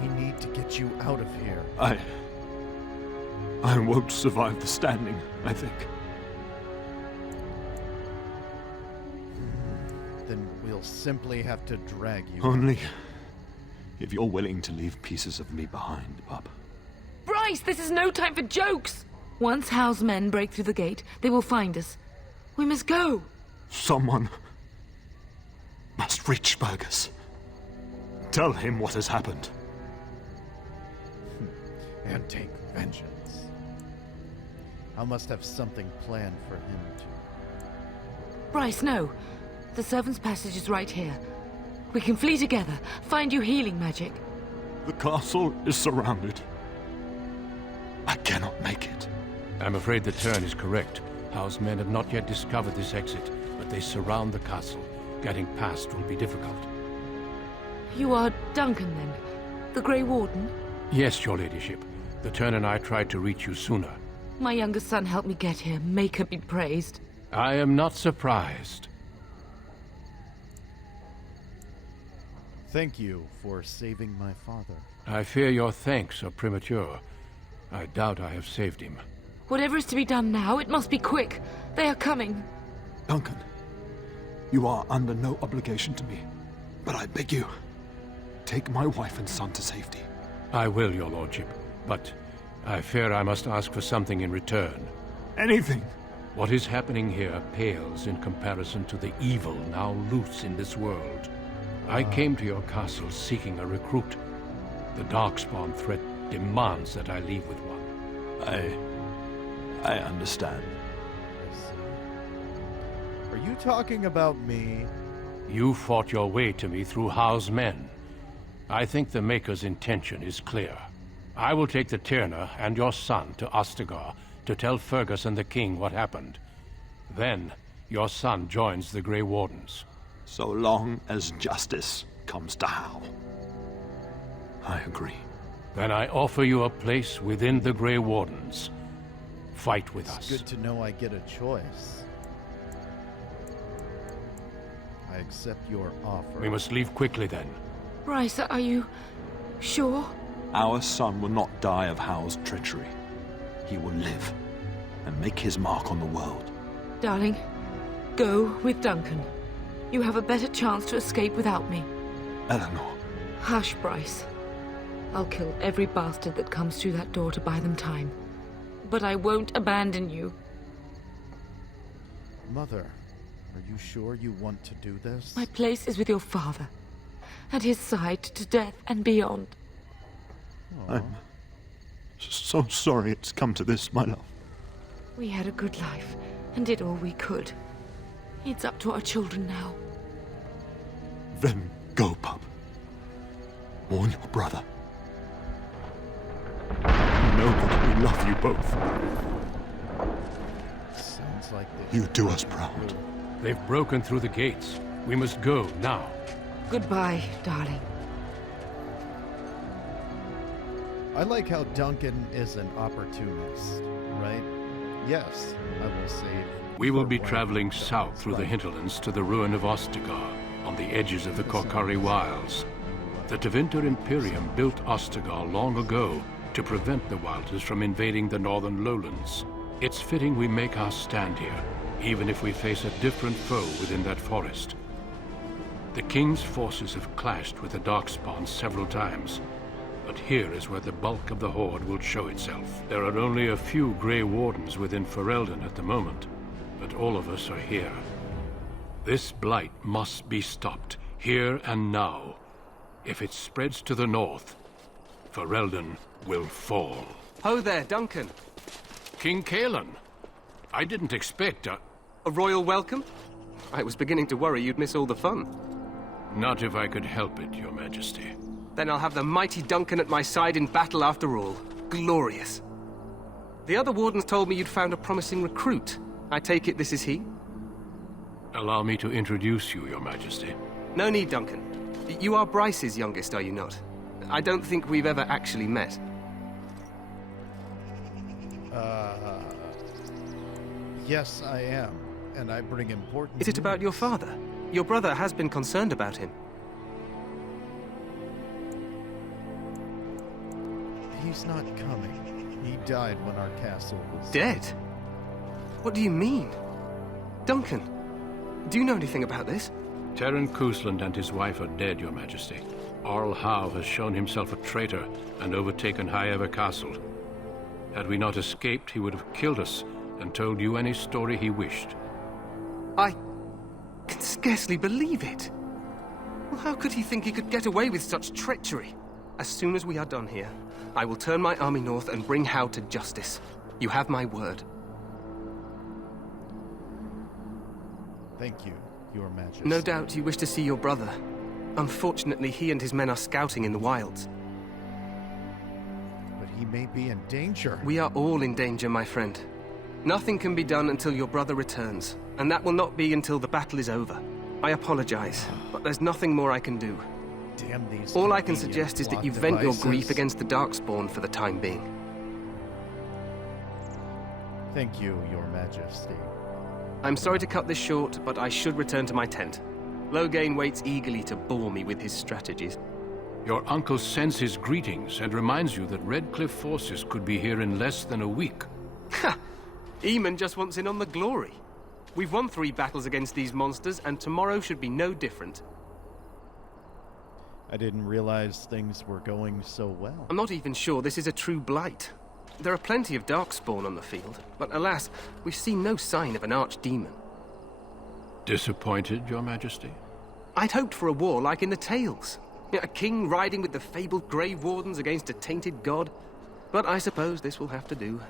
We need to get you out of here. I won't survive the standing, I think. Then we'll simply have to drag you. Only if you're willing to leave pieces of me behind, Bub. Bryce, this is no time for jokes! Once Hal's men break through the gate, they will find us. We must go. Someone must reach Fergus. Tell him what has happened. and take vengeance. I must have something planned for him too. Bryce, no. The servant's passage is right here. We can flee together, find you healing magic. The castle is surrounded. I cannot make it. I'm afraid the turn is correct. Howe's men have not yet discovered this exit, but they surround the castle. Getting past will be difficult. You are Duncan, then? The Grey Warden? Yes, your ladyship. The turn and I tried to reach you sooner. My younger son helped me get here. Make her be praised. I am not surprised. Thank you for saving my father. I fear your thanks are premature. I doubt I have saved him. Whatever is to be done now, it must be quick. They are coming. Duncan, you are under no obligation to me, but I beg you, take my wife and son to safety. I will, your lordship, but I fear I must ask for something in return. Anything. What is happening here pales in comparison to the evil now loose in this world. I came to your castle seeking a recruit. The Darkspawn threat demands that I leave with one. I understand. Are you talking about me? You fought your way to me through Howe's men. I think the Maker's intention is clear. I will take the Tyrna and your son to Ostagar to tell Fergus and the king what happened. Then, your son joins the Grey Wardens. So long as justice comes to Howe. I agree. Then I offer you a place within the Grey Wardens. Fight with us. It's good to know I get a choice. I accept your offer. We must leave quickly then. Bryce, are you sure? Our son will not die of Howe's treachery. He will live and make his mark on the world. Darling, go with Duncan. You have a better chance to escape without me. Eleanor. Hush, Bryce. I'll kill every bastard that comes through that door to buy them time. But I won't abandon you. Mother, are you sure you want to do this? My place is with your father. At his side to death and beyond. I'm so sorry it's come to this, my love. We had a good life and did all we could. It's up to our children now. Then go, pup. Warn your brother. Know that we love you both. Sounds like you do us proud. They've broken through the gates. We must go now. Goodbye, darling. I like how Duncan is an opportunist, right? Yes, I will save. We will be traveling south through the hinterlands to the ruin of Ostagar, on the edges of the Korkari Wilds. The Tevinter Imperium built Ostagar long ago to prevent the Wilders from invading the northern lowlands. It's fitting we make our stand here, even if we face a different foe within that forest. The King's forces have clashed with the Darkspawn several times, but here is where the bulk of the Horde will show itself. There are only a few Grey Wardens within Ferelden at the moment, but all of us are here. This blight must be stopped, here and now. If it spreads to the north, Ferelden will fall. Ho there, Duncan. King Kaelan. I didn't expect a royal welcome? I was beginning to worry you'd miss all the fun. Not if I could help it, Your Majesty. Then I'll have the mighty Duncan at my side in battle after all. Glorious. The other wardens told me you'd found a promising recruit. I take it this is he? Allow me to introduce you, Your Majesty. No need, Duncan. You are Bryce's youngest, are you not? I don't think we've ever actually met. Yes, I am. And I bring important Is it about your father? Your brother has been concerned about him. He's not coming. He died when our castle was... Dead? What do you mean? Duncan, do you know anything about this? Terran Cousland and his wife are dead, Your Majesty. Arl Howe has shown himself a traitor and overtaken High Ever Castle. Had we not escaped, he would have killed us and told you any story he wished. I can scarcely believe it. Well, how could he think he could get away with such treachery? As soon as we are done here, I will turn my army north and bring Hao to justice. You have my word. Thank you, Your Majesty. No doubt you wish to see your brother. Unfortunately, he and his men are scouting in the wilds. But he may be in danger. We are all in danger, my friend. Nothing can be done until your brother returns, and that will not be until the battle is over. I apologize, but there's nothing more I can do. Damn these. All I can suggest is that you vent your devices. grief against the Darkspawn for the time being. Thank you, Your Majesty. I'm sorry to cut this short, but I should return to my tent. Loghain waits eagerly to bore me with his strategies. Your uncle sends his greetings and reminds you that Red Cliff forces could be here in less than a week. Ha! Eamon just wants in on the glory. We've won 3 battles against these monsters, and tomorrow should be no different. I didn't realize things were going so well. I'm not even sure this is a true blight. There are plenty of Darkspawn on the field, but alas, we've seen no sign of an archdemon. Disappointed, Your Majesty? I'd hoped for a war like in the tales. A king riding with the fabled Grey Wardens against a tainted god. But I suppose this will have to do.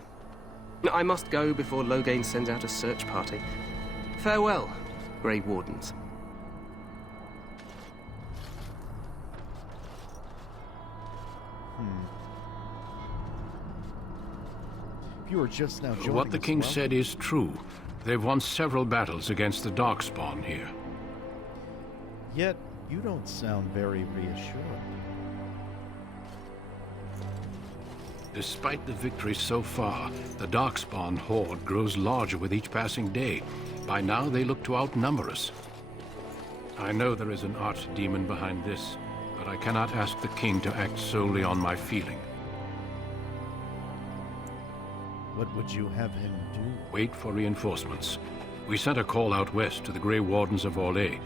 I must go before Loghain sends out a search party. Farewell, Grey Wardens. If you were just now joining What the us, king well, said is true. They've won several battles against the Darkspawn here. Yet, you don't sound very reassured. Despite the victory so far, the Darkspawn horde grows larger with each passing day. By now, they look to outnumber us. I know there is an archdemon behind this, but I cannot ask the king to act solely on my feeling. What would you have him do? Wait for reinforcements. We sent a call out west to the Grey Wardens of Orlais,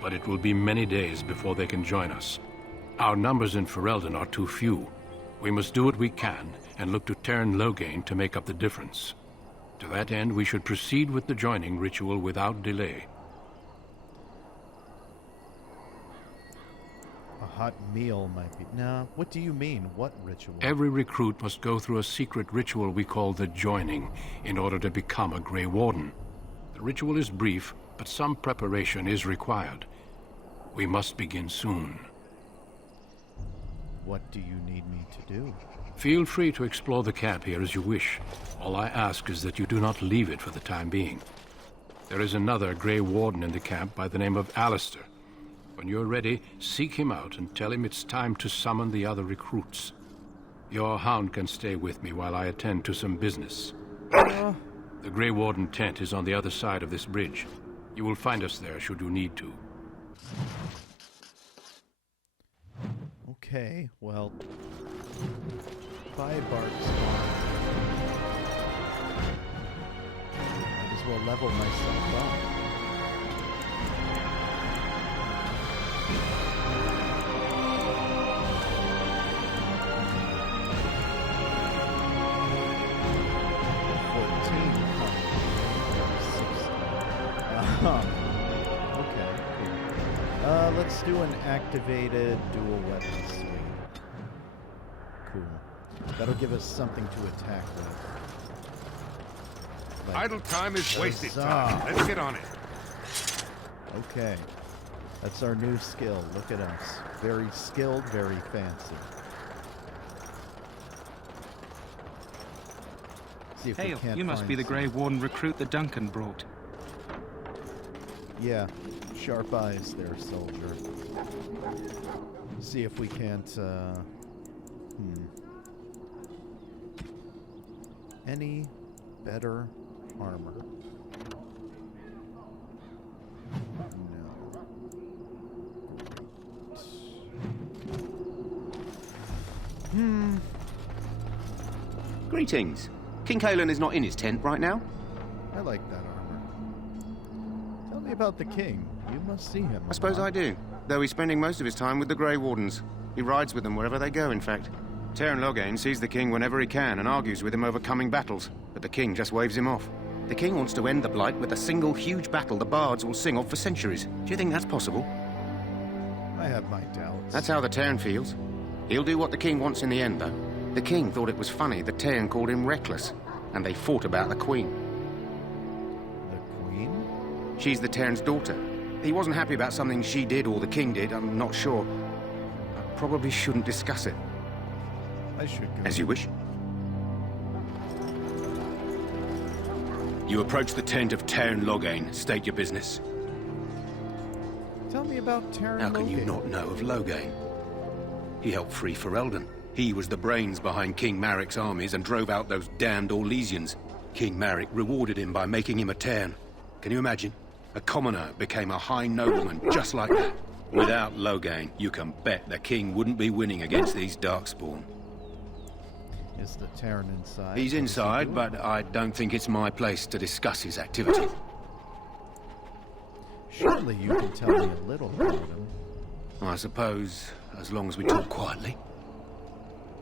but it will be many days before they can join us. Our numbers in Ferelden are too few. We must do what we can and look to Terran Loghain to make up the difference. To that end, we should proceed with the joining ritual without delay. A hot meal might be... Nah, what do you mean? What ritual? Every recruit must go through a secret ritual we call the joining in order to become a Grey Warden. The ritual is brief, but some preparation is required. We must begin soon. What do you need me to do? Feel free to explore the camp here as you wish. All I ask is that you do not leave it for the time being. There is another Grey Warden in the camp by the name of Alistair. When you're ready, seek him out and tell him it's time to summon the other recruits. Your hound can stay with me while I attend to some business. The Grey Warden tent is on the other side of this bridge. You will find us there should you need to. Okay, well... Bye, Bart. Might as well level myself up. Okay. Let's do an activated dual weapon swing. Cool. That'll give us something to attack with. Like, idle time is wasted time. Let's get on it. Okay. That's our new skill. Look at us. Very skilled, very fancy. See if we Hail, can't you must find be the some- Grey Warden recruit that Duncan brought. Yeah, sharp eyes there, soldier. See if we can't, any better armor? No. Greetings. King Kalen is not in his tent right now. I like that armor. Tell me about the king. You must see him. I suppose I do, though he's spending most of his time with the Grey Wardens. He rides with them wherever they go, in fact. Terran Loghain sees the king whenever he can and argues with him over coming battles, but the king just waves him off. The king wants to end the Blight with a single huge battle the bards will sing of for centuries. Do you think that's possible? I have my doubts. That's how the Terran feels. He'll do what the king wants in the end, though. The king thought it was funny that Teyrn called him reckless, and they fought about the queen. The queen? She's the Teyrn's daughter. He wasn't happy about something she did or the king did, I'm not sure. I probably shouldn't discuss it. I should go. As you wish. You approach the tent of Teyrn Loghain. State your business. Tell me about Teyrn How can you Loghain. not know of Loghain? He helped free Ferelden. He was the brains behind King Maric's armies and drove out those damned Orlesians. King Maric rewarded him by making him a Teyrn. Can you imagine? A commoner became a high nobleman just like that. Without Loghain, you can bet the king wouldn't be winning against these Darkspawn. Is the Teyrn inside? He's inside, but I don't think it's my place to discuss his activity. Surely you can tell me a little about him. I suppose, as long as we talk quietly.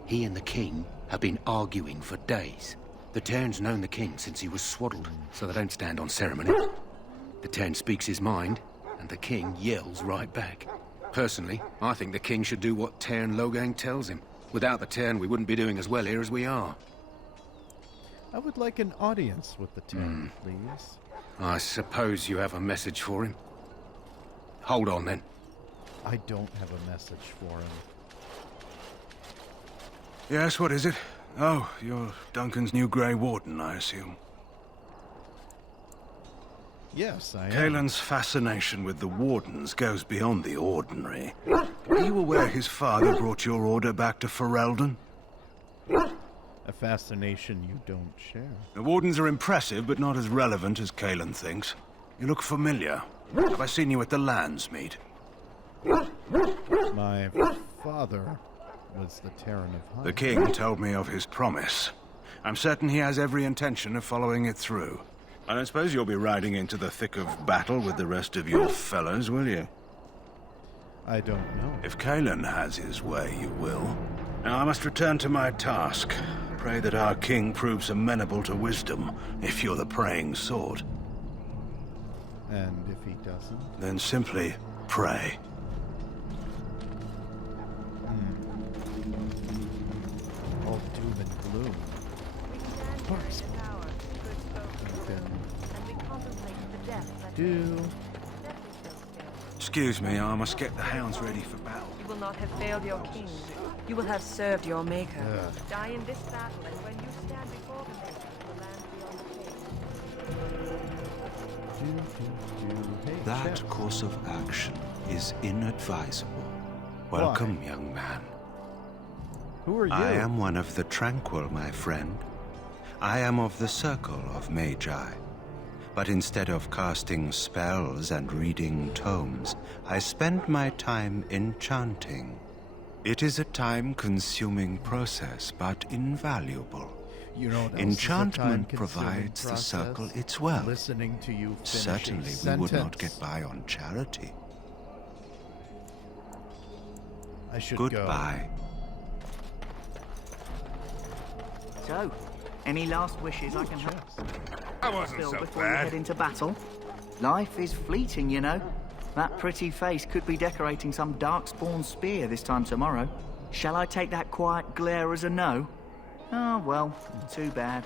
He and the king have been arguing for days. The Teyrn's known the king since he was swaddled, so they don't stand on ceremony. The Teyrn speaks his mind, and the king yells right back. Personally, I think the king should do what Teyrn Loghain tells him. Without the Teyrn, we wouldn't be doing as well here as we are. I would like an audience with the Teyrn, please. I suppose you have a message for him. Hold on, then. I don't have a message for him. Yes, what is it? Oh, you're Duncan's new Grey Warden, I assume. Yes, I am. Caelan's fascination with the Wardens goes beyond the ordinary. Are you aware his father brought your order back to Ferelden? A fascination you don't share. The Wardens are impressive, but not as relevant as Caelan thinks. You look familiar. Have I seen you at the Landsmeet? My father was the Teyrn of High. The king told me of his promise. I'm certain he has every intention of following it through. I don't suppose you'll be riding into the thick of battle with the rest of your fellows, will you? I don't know. If Caelan has his way, you will. Now I must return to my task. Pray that our king proves amenable to wisdom, if you're the praying sort. And if he doesn't? Then simply pray. All doom and gloom. Do. Excuse me, I must get the hounds ready for battle. You will not have failed your king. You will have served your maker. Ugh. Die in this battle, and when you stand before the maker, the land beyond the Hey, That chef. course of action is inadvisable. Welcome, young man. Who are you? I am one of the tranquil, my friend. I am of the circle of Magi. But instead of casting spells and reading tomes, I spend my time enchanting. It is a time-consuming process, but invaluable. You know what else Enchantment is a time-consuming provides the process? circle its wealth. Listening to you finish Certainly a we would not sentence. get by on charity. I should Goodbye. So, any last wishes I can have? That wasn't Bill, so before we bad. head into battle. Life is fleeting, you know. That pretty face could be decorating some darkspawn spear this time tomorrow. Shall I take that quiet glare as a no? Oh, well, too bad.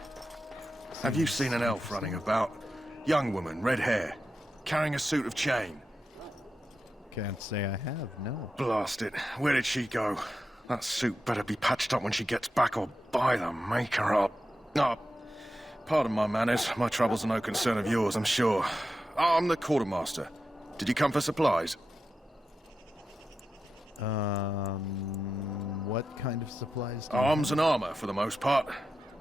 Have you seen an elf running about? Young woman, red hair, carrying a suit of chain. Can't say I have, no. Blast it. Where did she go? That suit better be patched up when she gets back, or by the maker up. Oh, pardon my manners. My troubles are no concern of yours, I'm sure. I'm the quartermaster. Did you come for supplies? What kind of supplies do you Arms have? and armor, for the most part.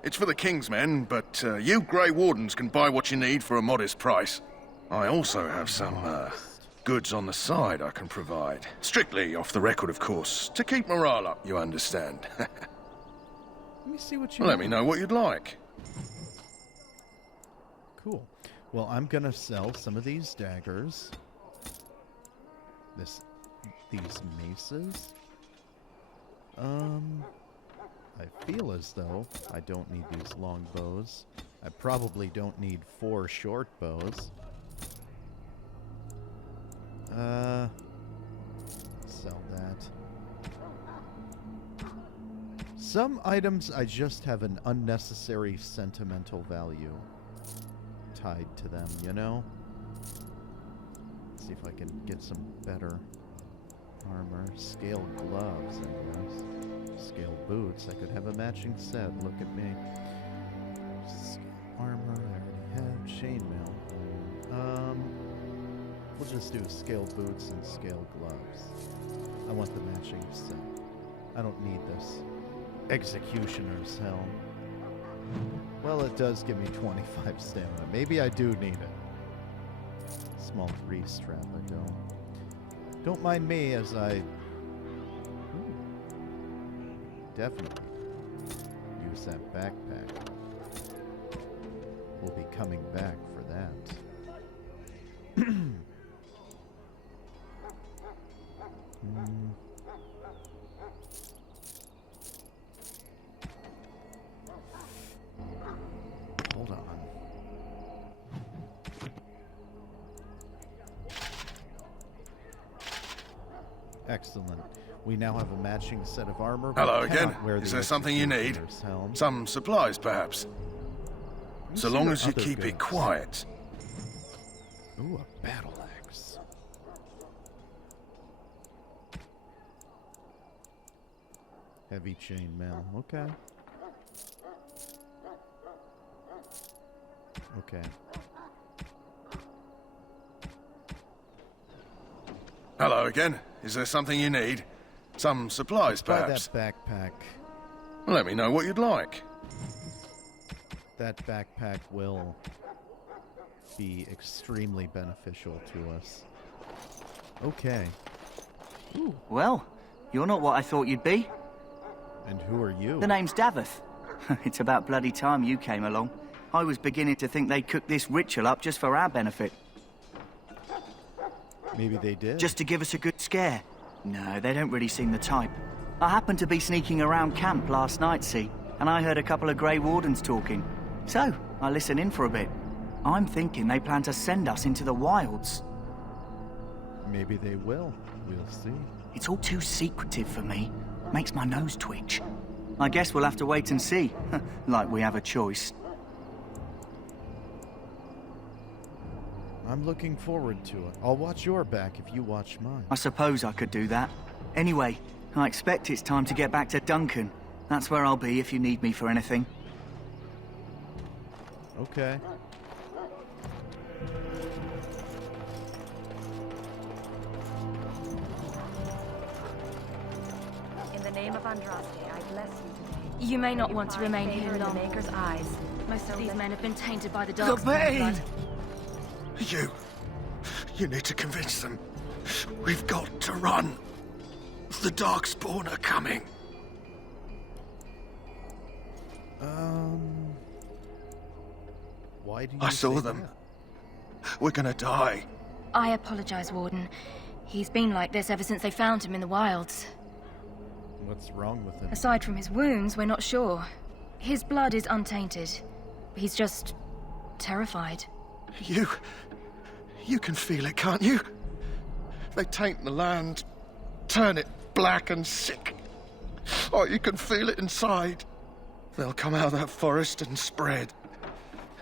It's for the King's men, but you Grey Wardens can buy what you need for a modest price. I also have some goods on the side I can provide. Strictly off the record, of course. To keep morale up, you understand. Let me see what you Let me know what you'd like. Cool. Well, I'm gonna sell some of these daggers. These maces. I feel as though I don't need these long bows. I probably don't need 4 short bows. Sell that. Some items I just have an unnecessary sentimental value tied to them, you know? Let's see if I can get some better armor. Scale gloves, I guess. Scale boots. I could have a matching set. Look at me. Scale armor. I already have. Chainmail. We'll just do scale boots and scale gloves. I want the matching set. I don't need this executioner's helm. Well, it does give me 25 stamina. Maybe I do need it. Small grease strap, I don't. Don't mind me as I... Ooh. Definitely use that backpack. We'll be coming back for that. Hold on. Excellent. We now have a matching set of armor. Hello again. Is there something you need? Helm. Some supplies, perhaps? So long as you keep it quiet. Ooh, a battle axe. Heavy chainmail. Okay. Okay. Hello again. Is there something you need? Some supplies, Buy perhaps? that backpack. Let me know what you'd like. That backpack will be extremely beneficial to us. Okay. Ooh. Well, you're not what I thought you'd be. And who are you? The name's Davith. It's about bloody time you came along. I was beginning to think they'd cook this ritual up just for our benefit. Maybe they did. Just to give us a good scare. No, they don't really seem the type. I happened to be sneaking around camp last night, see, and I heard a couple of Grey Wardens talking. So, I listened in for a bit. I'm thinking they plan to send us into the wilds. Maybe they will. We'll see. It's all too secretive for me. Makes my nose twitch. I guess we'll have to wait and see. Like we have a choice. I'm looking forward to it. I'll watch your back if you watch mine. I suppose I could do that. Anyway, I expect it's time to get back to Duncan. That's where I'll be if you need me for anything. Okay. In the name of Andraste, I bless you today. You may not want to remain here in the long. Maker's eyes. Most of these men have been tainted by the dark Gawain! blood. You need to convince them. We've got to run. The Darkspawn are coming. Why do you I saw say them. that? We're gonna die. I apologize, Warden. He's been like this ever since they found him in the wilds. What's wrong with him? Aside from his wounds, we're not sure. His blood is untainted. He's just terrified. You can feel it, can't you? They taint the land, turn it black and sick. Oh, you can feel it inside. They'll come out of that forest and spread.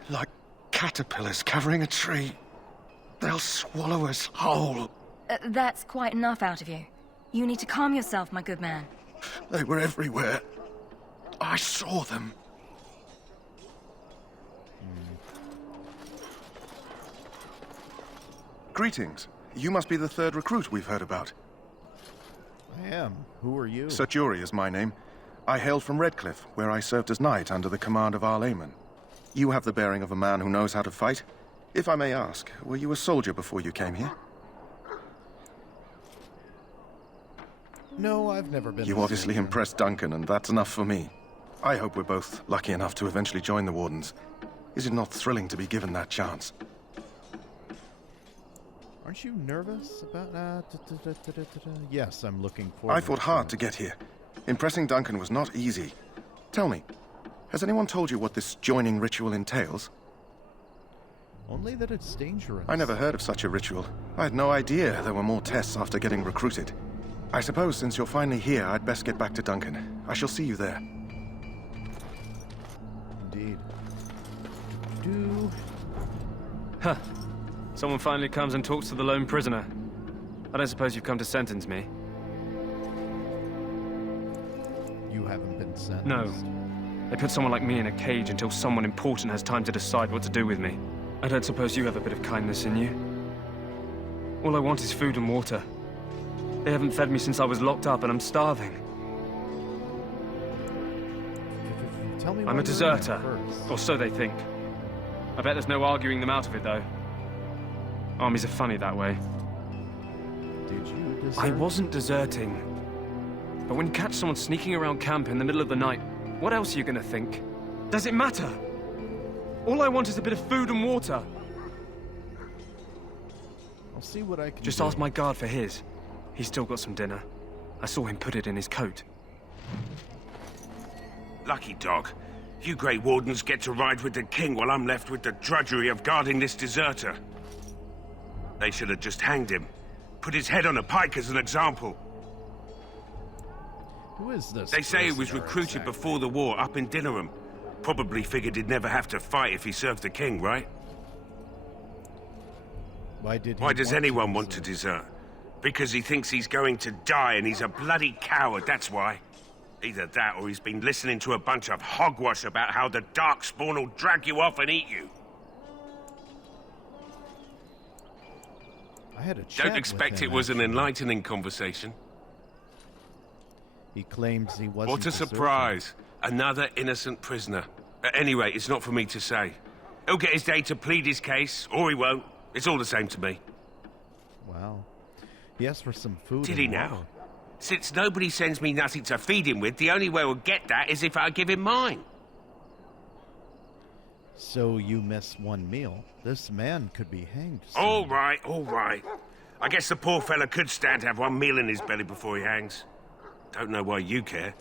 Like caterpillars covering a tree. They'll swallow us whole. That's quite enough out of you. You need to calm yourself, my good man. They were everywhere. I saw them. Greetings. You must be the third recruit we've heard about. I am. Who are you? Sir Jury is my name. I hail from Redcliffe, where I served as knight under the command of Arl Eamon. You have the bearing of a man who knows how to fight. If I may ask, were you a soldier before you came here? No, I've never been. You obviously impressed Duncan, and that's enough for me. I hope we're both lucky enough to eventually join the Wardens. Is it not thrilling to be given that chance? Aren't you nervous about... Yes, I'm looking forward. I fought hard to get here. Impressing Duncan was not easy. Tell me, has anyone told you what this joining ritual entails? Only that it's dangerous. I never heard of such a ritual. I had no idea there were more tests after getting recruited. I suppose since you're finally here, I'd best get back to Duncan. I shall see you there. indeed. Do. Huh. Someone finally comes and talks to the lone prisoner. I don't suppose you've come to sentence me. You haven't been sentenced? No. They put someone like me in a cage until someone important has time to decide what to do with me. I don't suppose you have a bit of kindness in you. All I want is food and water. They haven't fed me since I was locked up and I'm starving. Tell me I'm a deserter, or so they think. I bet there's no arguing them out of it, though. Armies are funny that way. Did you desert? I wasn't deserting. But when you catch someone sneaking around camp in the middle of the night, what else are you gonna think? Does it matter? All I want is a bit of food and water. I'll see what I can Just do. ask my guard for his. He's still got some dinner. I saw him put it in his coat. Lucky dog. You Grey Wardens get to ride with the king while I'm left with the drudgery of guarding this deserter. They should have just hanged him. Put his head on a pike as an example. Who is this? They say he was recruited before the war up in Dinnerham. Probably figured he'd never have to fight if he served the king, right? Why does anyone want to desert? Because he thinks he's going to die and he's a bloody coward, that's why. Either that or he's been listening to a bunch of hogwash about how the Darkspawn will drag you off and eat you. I had a chat Don't expect with him, it was an actually. enlightening conversation. He claims he wasn't What a deserting. surprise. Another innocent prisoner. At any rate, it's not for me to say. He'll get his day to plead his case, or he won't. It's all the same to me. Wow. He asked for some food. Did and he now? water. Since nobody sends me nothing to feed him with, the only way we'll get that is if I give him mine. So you miss one meal. This man could be hanged soon. All right, all right. I guess the poor fella could stand to have one meal in his belly before he hangs. Don't know why you care.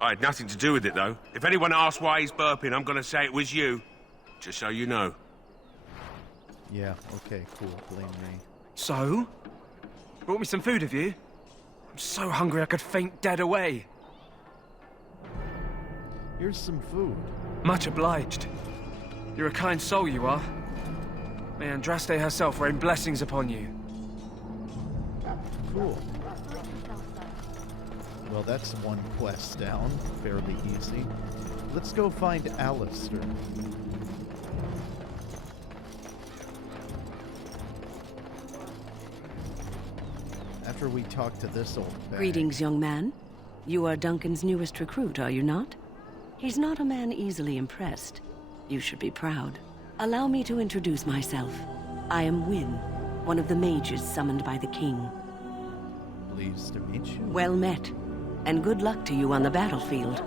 I had nothing to do with it, though. If anyone asks why he's burping, I'm gonna say it was you. Just so you know. Yeah, okay, cool. Blame me. So? Brought me some food, have you? I'm so hungry I could faint dead away. Here's some food. Much obliged. You're a kind soul, you are. May Andraste herself rain blessings upon you. Cool. Well, that's one quest down. Fairly easy. Let's go find Alistair. After we talk to this old bag. Greetings, young man. You are Duncan's newest recruit, are you not? He's not a man easily impressed. You should be proud. Allow me to introduce myself. I am Wynne, one of the mages summoned by the king. Pleased to meet you. Well met, and good luck to you on the battlefield.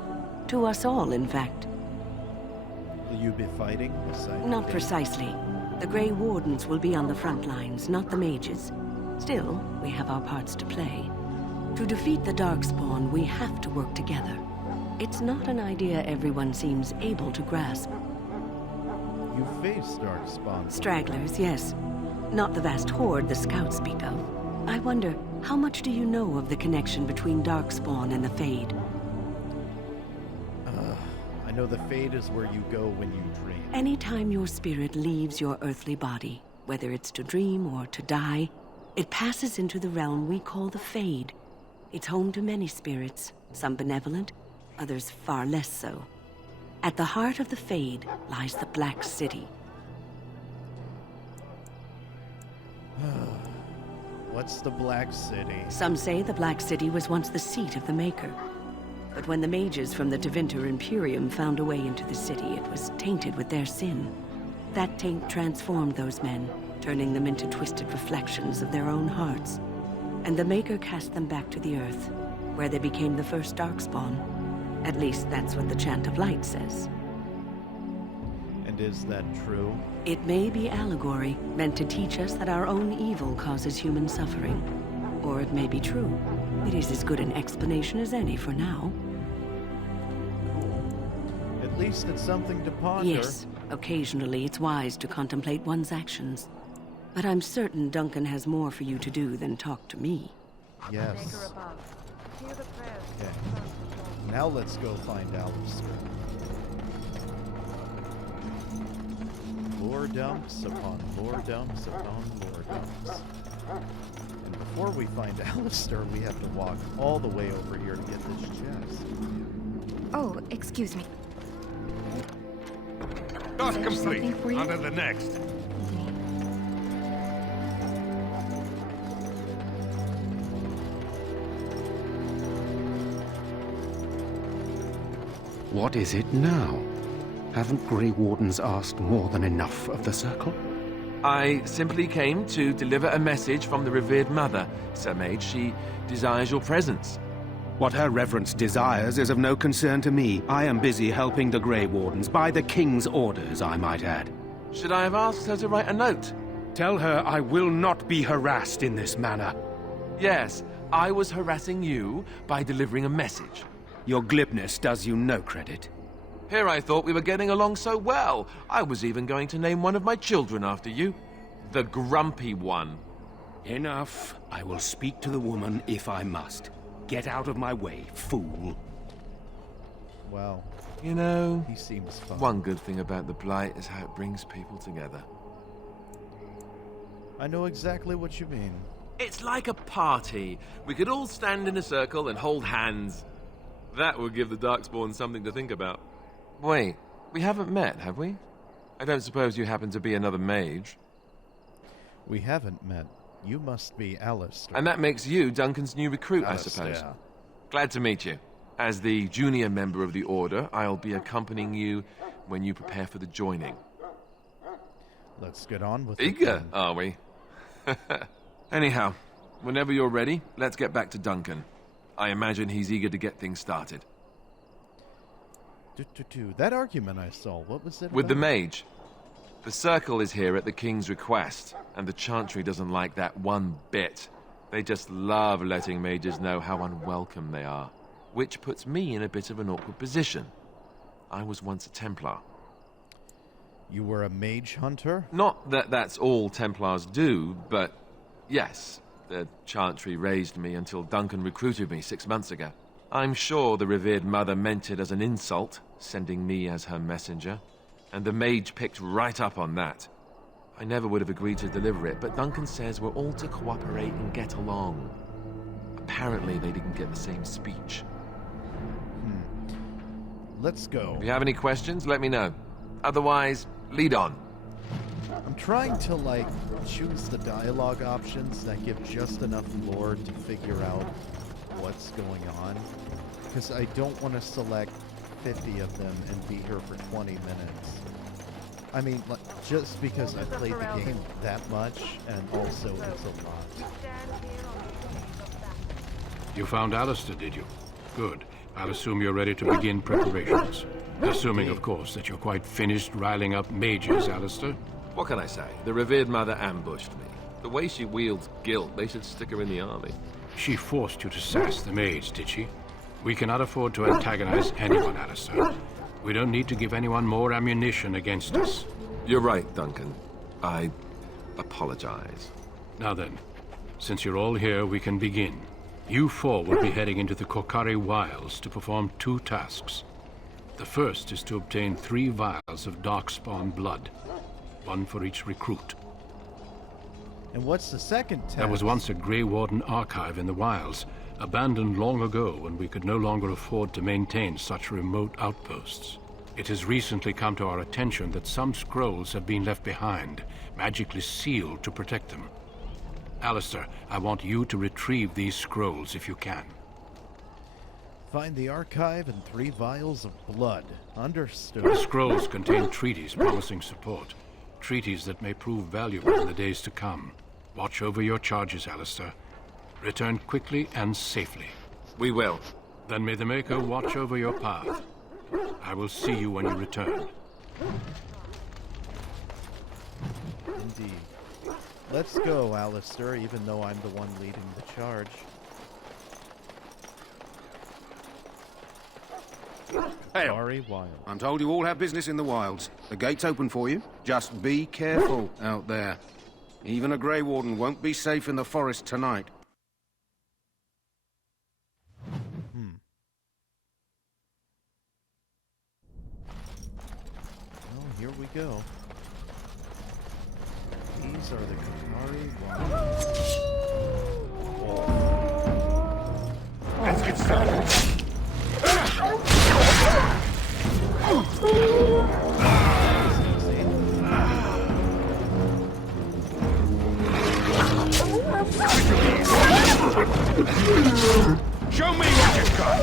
To us all, in fact. Will you be fighting? Not precisely. The Grey Wardens will be on the front lines, not the mages. Still, we have our parts to play. To defeat the Darkspawn, we have to work together. It's not an idea everyone seems able to grasp. You face Darkspawn. Stragglers, yes. Not the vast horde the scouts speak of. I wonder, how much do you know of the connection between Darkspawn and the Fade? I know the Fade is where you go when you dream. Anytime your spirit leaves your earthly body, whether it's to dream or to die, it passes into the realm we call the Fade. It's home to many spirits, some benevolent, others far less so. At the heart of the Fade lies the Black City. What's the Black City? Some say the Black City was once the seat of the Maker. But when the mages from the Tevinter Imperium found a way into the city, it was tainted with their sin. That taint transformed those men, turning them into twisted reflections of their own hearts. And the Maker cast them back to the Earth, where they became the first Darkspawn. At least that's what the Chant of Light says. And is that true? It may be allegory, meant to teach us that our own evil causes human suffering. Or it may be true. It is as good an explanation as any for now. At least it's something to ponder. Yes, occasionally it's wise to contemplate one's actions. But I'm certain Duncan has more for you to do than talk to me. Yes. Okay. Now let's go find Alistair. lore dumps upon lore dumps upon lore dumps. And before we find Alistair, we have to walk all the way over here to get this chest. Oh, excuse me. Task Is there complete. something for you? On to the next. What is it now? Haven't Grey Wardens asked more than enough of the Circle? I simply came to deliver a message from the revered mother, Sir Mage. She desires your presence. What her reverence desires is of no concern to me. I am busy helping the Grey Wardens, by the King's orders, I might add. Should I have asked her to write a note? Tell her I will not be harassed in this manner. Yes, I was harassing you by delivering a message. Your glibness does you no credit. Here I thought we were getting along so well. I was even going to name one of my children after you. The Grumpy One. Enough. I will speak to the woman if I must. Get out of my way, fool. Wow. You know, he seems fun. One good thing about the Blight is how it brings people together. I know exactly what you mean. It's like a party. We could all stand in a circle and hold hands. That would give the Darkspawn something to think about. Wait, we haven't met, have we? I don't suppose you happen to be another mage. We haven't met. You must be Alistair. And that makes you Duncan's new recruit, Alistair. I suppose. Glad to meet you. As the junior member of the Order, I'll be accompanying you when you prepare for the joining. Let's get on with Eager, it. are we? Anyhow, whenever you're ready, let's get back to Duncan. I imagine he's eager to get things started. That argument I saw, what was it With the about? mage. The Circle is here at the King's request, and the Chantry doesn't like that one bit. They just love letting mages know how unwelcome they are, which puts me in a bit of an awkward position. I was once a Templar. You were a mage hunter? Not that that's all Templars do, but yes, the Chantry raised me until Duncan recruited me 6 months ago. I'm sure the revered mother meant it as an insult, sending me as her messenger, and the mage picked right up on that. I never would have agreed to deliver it, but Duncan says we're all to cooperate and get along. Apparently they didn't get the same speech. Let's go. If you have any questions, let me know. Otherwise, lead on. I'm trying to, choose the dialogue options that give just enough lore to figure out what's going on. Because I don't want to select 50 of them and be here for 20 minutes. I mean, just because I played the game that much, and also it's a lot. You found Alistair, did you? Good. I'll assume you're ready to begin preparations. Assuming, of course, that you're quite finished riling up mages, Alistair. What can I say? The revered mother ambushed me. The way she wields guilt, they should stick her in the army. She forced you to sass the mage, did she? We cannot afford to antagonize anyone, Alistair. We don't need to give anyone more ammunition against us. You're right, Duncan. I apologize. Now then, since you're all here, we can begin. You four will be heading into the Kokari Wilds to perform 2 tasks. The first is to obtain 3 vials of Darkspawn blood, 1 for each recruit. And what's the second task? There was once a Grey Warden archive in the wilds, abandoned long ago when we could no longer afford to maintain such remote outposts. It has recently come to our attention that some scrolls have been left behind, magically sealed to protect them. Alistair, I want you to retrieve these scrolls if you can. Find the archive and 3 vials of blood. Understood. The scrolls contain treaties promising support. Treaties that may prove valuable in the days to come. Watch over your charges, Alistair. Return quickly and safely. We will. Then may the Maker watch over your path. I will see you when you return. Indeed. Let's go, Alistair, even though I'm the one leading the charge. Hey, Sorry, Wild. I'm told you all have business in the wilds. The gate's open for you. Just be careful out there. Even a Grey Warden won't be safe in the forest tonight. Well, here we go. These are the Qatari Wilds. Let's get started. Show me what you've got.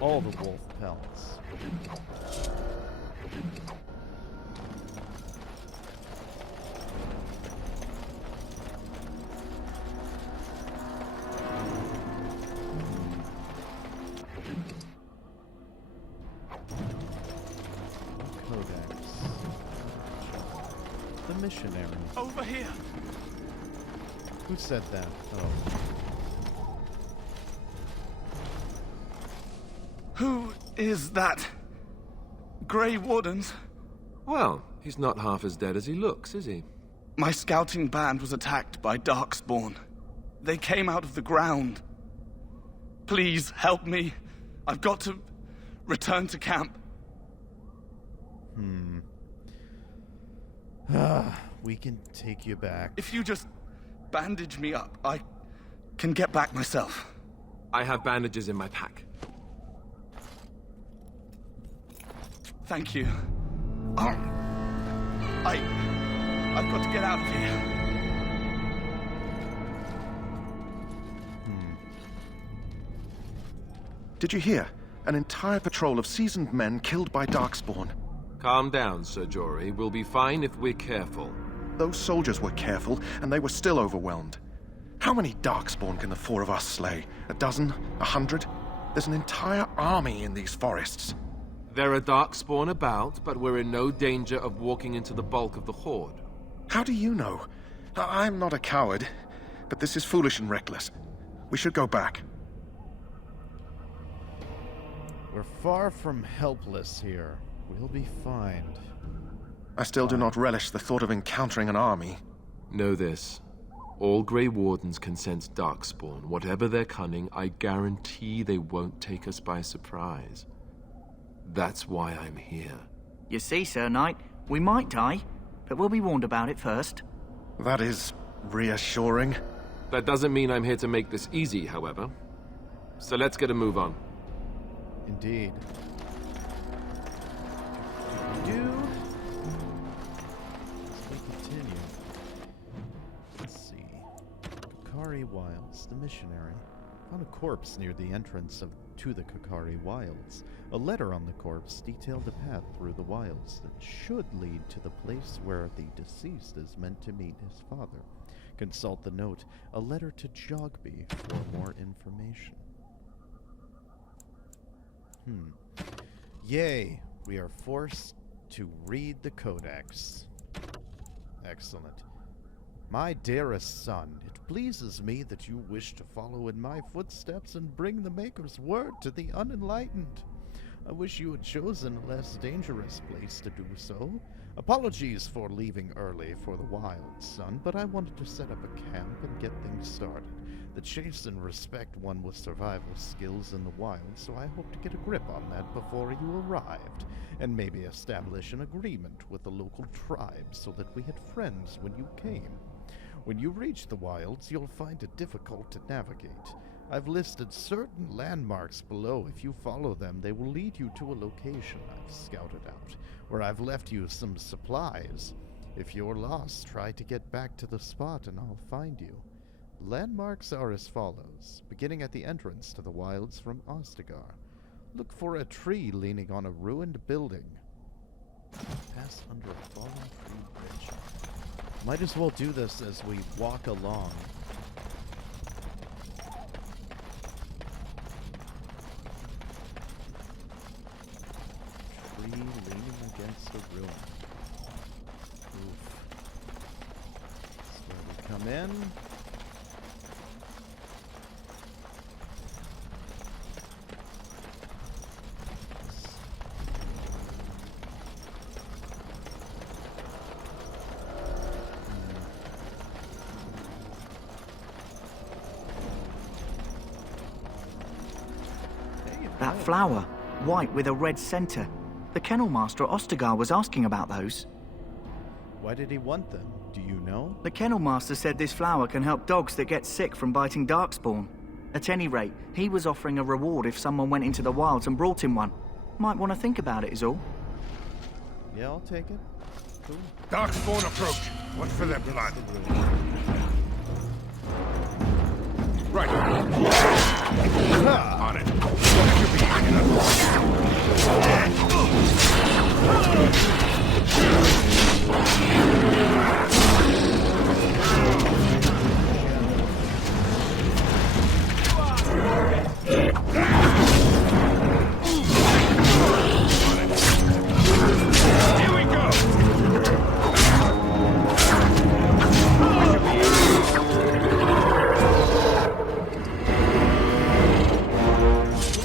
All the wolf pelts. Codex. The missionary. Over here. Who said that? Oh. Who is that? Grey Wardens? Well, he's not half as dead as he looks, is he? My scouting band was attacked by Darkspawn. They came out of the ground. Please help me. I've got to return to camp. We can take you back. If you just bandage me up, I can get back myself. I have bandages in my pack. Thank you. I've got to get out of here. Did you hear? An entire patrol of seasoned men killed by Darkspawn. Calm down, Sir Jory. We'll be fine if we're careful. Those soldiers were careful, and they were still overwhelmed. How many Darkspawn can the four of us slay? A dozen? 100? There's an entire army in these forests. There are Darkspawn about, but we're in no danger of walking into the bulk of the Horde. How do you know? I'm not a coward, but this is foolish and reckless. We should go back. We're far from helpless here. We'll be fine. I still do not relish the thought of encountering an army. Know this. All Grey Wardens can sense Darkspawn. Whatever their cunning, I guarantee they won't take us by surprise. That's why I'm here. You see, Sir Knight, we might die, but we'll be warned about it first. That is reassuring. That doesn't mean I'm here to make this easy, however. So let's get a move on. Indeed. As we continue. Let's see. Qatari Wilds, the missionary, found a corpse near the entrance to the Qatari Wilds. A letter on the corpse detailed a path through the wilds that should lead to the place where the deceased is meant to meet his father. Consult the note, a letter to Jogby, for more information. Yay! We are forced to read the Codex. Excellent. My dearest son, it pleases me that you wish to follow in my footsteps and bring the Maker's word to the unenlightened. I wish you had chosen a less dangerous place to do so. Apologies for leaving early for the wilds, son, but I wanted to set up a camp and get things started. The chase and respect one with survival skills in the wild, so I hope to get a grip on that before you arrived, and maybe establish an agreement with the local tribe so that we had friends when you came. When you reach the wilds, you'll find it difficult to navigate. I've listed certain landmarks below. If you follow them, they will lead you to a location I've scouted out, where I've left you some supplies. If you're lost, try to get back to the spot and I'll find you. Landmarks are as follows, beginning at the entrance to the wilds from Ostagar. Look for a tree leaning on a ruined building. Pass under a fallen tree bridge. Might as well do this as we walk along. Tree leaning against a ruin. Oof. That's where we come in. That flower, white with a red center. The kennel master at Ostagar was asking about those. Why did he want them? Do you know? The kennel master said this flower can help dogs that get sick from biting darkspawn. At any rate, he was offering a reward if someone went into the wilds and brought him one. Might want to think about it is all. Yeah, I'll take it. Cool. Darkspawn approach. What's for their blood? Right. On it. Here we go.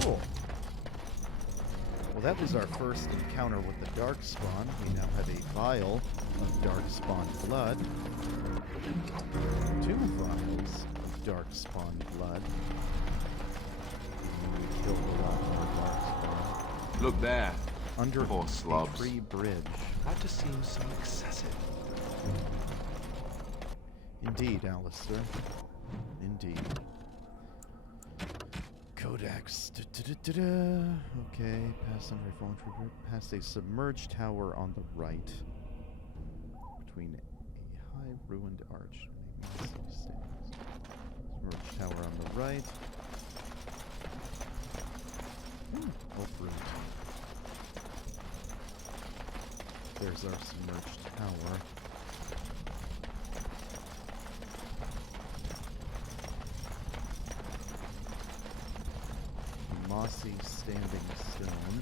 Cool. Well, that was our first encounter with the Darkspawn. We now have a vial of Darkspawn blood. 2 vials of Darkspawn blood. We killed a lot more Darkspawn. Look there. Under Poor slobs. Free Bridge. That just seems so excessive. Indeed, Alistair. Indeed. Codex. Okay, past under fallen trooper. Past a submerged tower on the right. Between a high ruined arch. Submerged tower on the right. Oak root. There's our submerged tower. Mossy standing stone.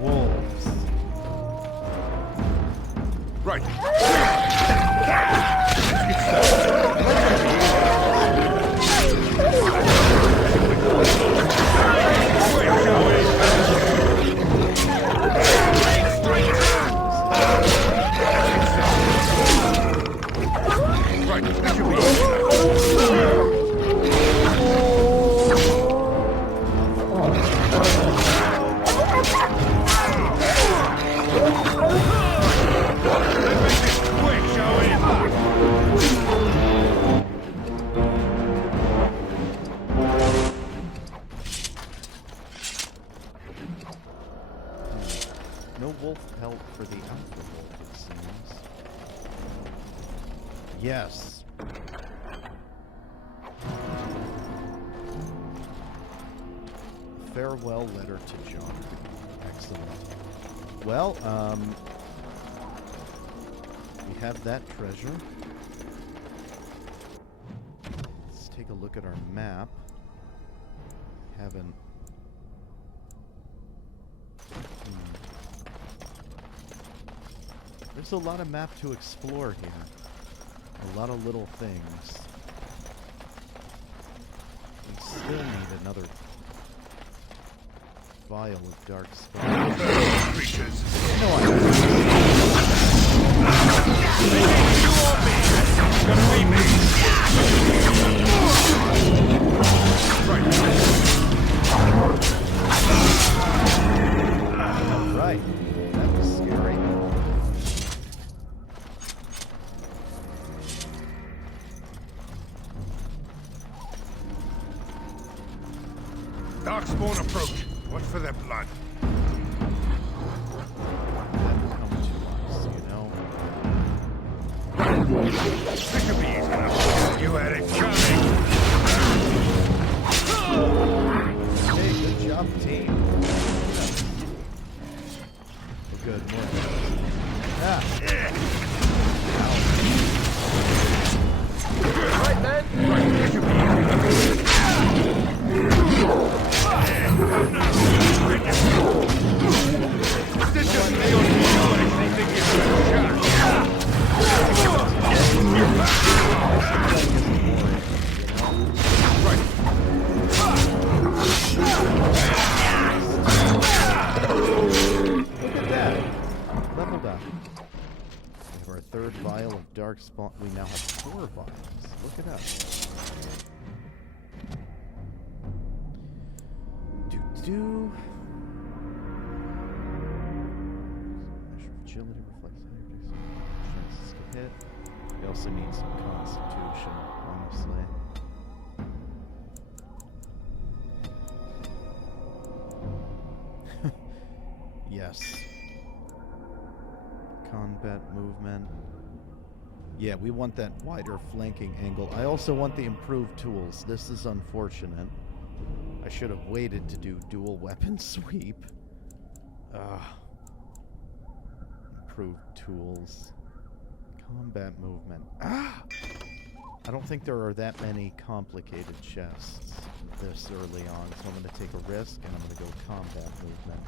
Wolves. Right. No wolf pelt for the alpha wolf, it seems. Yes. Farewell letter to John. Excellent. Well, we have that treasure. Let's take a look at our map. Haven't. There's a lot of map to explore here. A lot of little things. We still need another vial of dark spell. Creatures. Right. That was scary. Darkspawn approach. What's for their blood? That will come to us, you know. This should be easy enough. You had it coming. Hey, good job, team. Oh, good. More. Right then. Right. This should be easy enough. This just may or may not think it's a shot. dark spawn. We now have 4 vials. Look at us. Do. Measure of agility reflects higher chances to hit. We also need some constitution, honestly. Yes. Combat movement. Yeah, we want that wider flanking angle. I also want the improved tools. This is unfortunate. I should have waited to do dual weapon sweep. Improved tools. Combat movement. I don't think there are that many complicated chests this early on, so I'm going to take a risk and I'm going to go combat movement.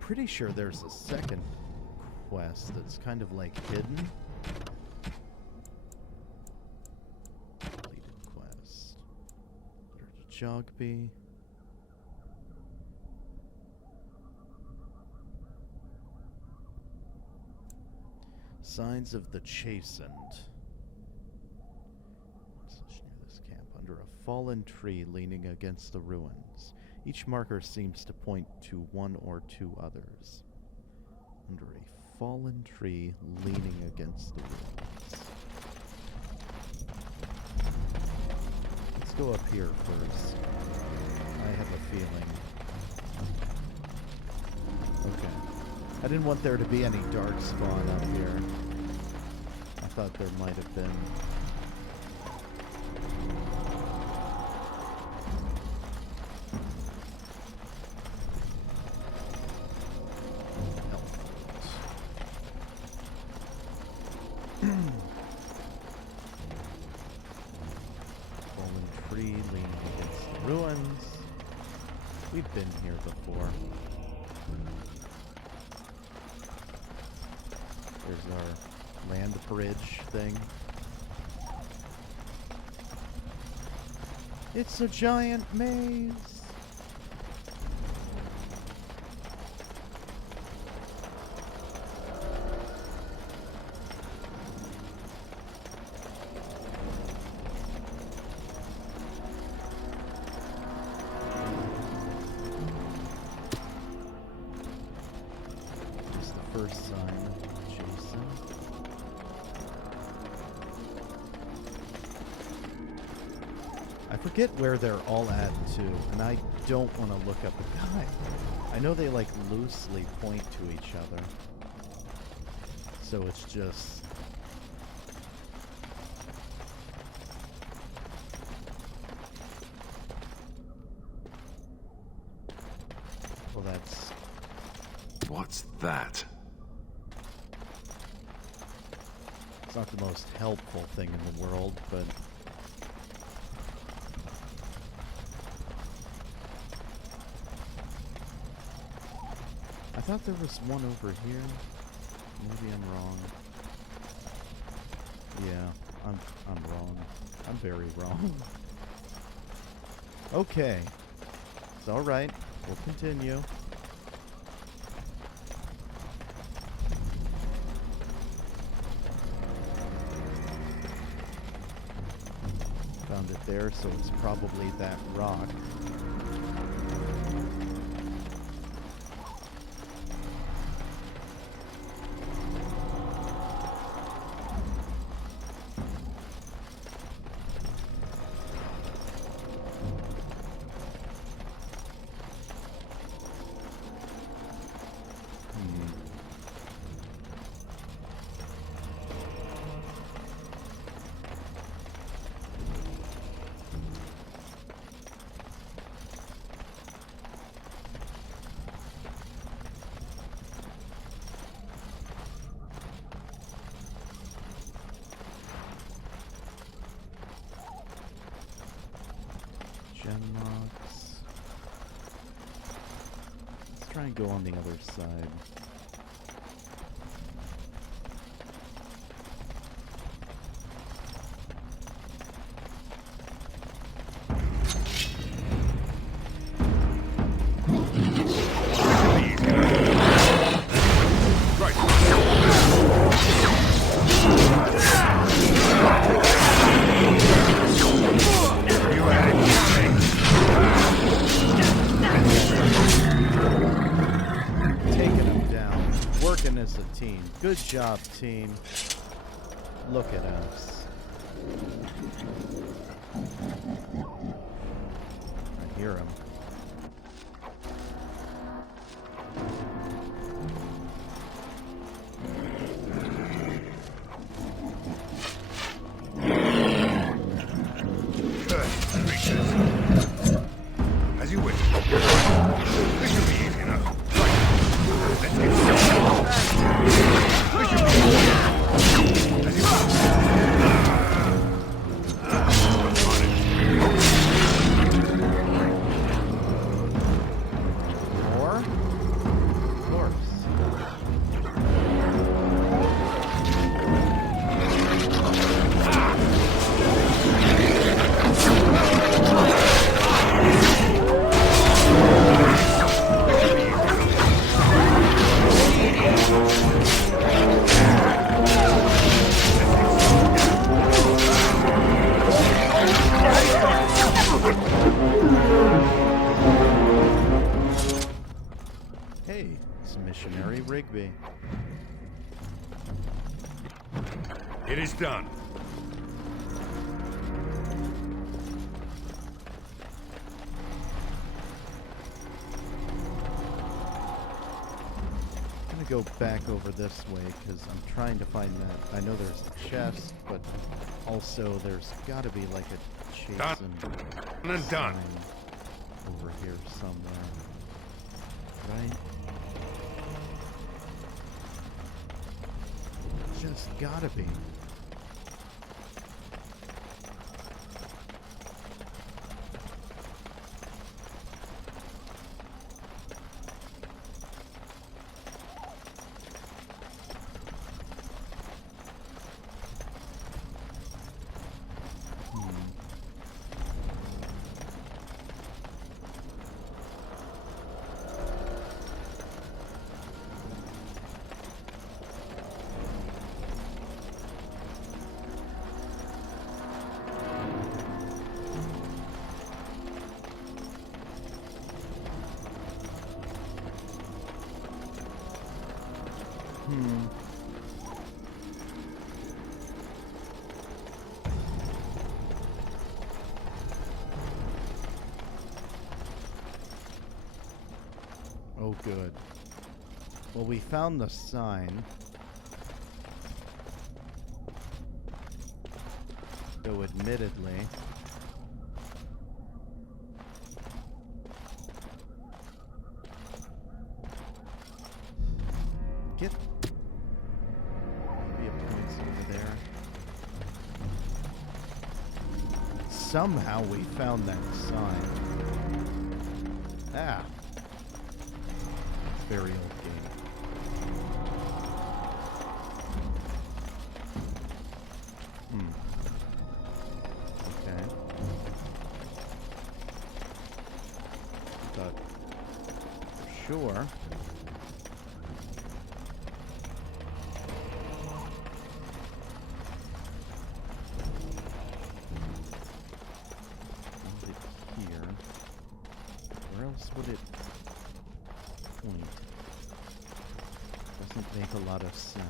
Pretty sure there's a second quest that's kind of like hidden. Completed quest. Jogby. Signs of the Chastened. Such near this camp, under a fallen tree leaning against the ruins. Each marker seems to point to one or two others. Under a fallen tree leaning against the ruins. Let's go up here first. I have a feeling. Okay. I didn't want there to be any dark spawn up here. I thought there might have been. Fallen tree leaning against the ruins. We've been here before. There's our land bridge thing. It's a giant maze. Just the first sign. I forget where they're all at too, and I don't want to look up a guy. I know they like loosely point to each other, so it's just. Well, that's. What's that? It's not the most helpful thing in the world, but. I thought there was one over here. Maybe I'm wrong. Yeah, I'm wrong. I'm very wrong. Okay. It's alright. We'll continue. Found it there, so it's probably that rock. Genlocks. Let's try and go on the other side. As a team. Good job, team. Look at us. I hear him. As you wish. This should be easy enough. Right. Let's get started. This should be easy. As you More? Of course. Hey, it's Missionary Rigby. It is done. I'm gonna go back over this way because I'm trying to find that. I know there's a chest, but also there's got to be like a chase and done over here somewhere, right? Just gotta be. Oh, good. Well, we found the sign. Though admittedly, get maybe it points over there. Somehow we found that sign. Ah. Very old game. but for sure. Here. Where else would it point? Doesn't make a lot of sense.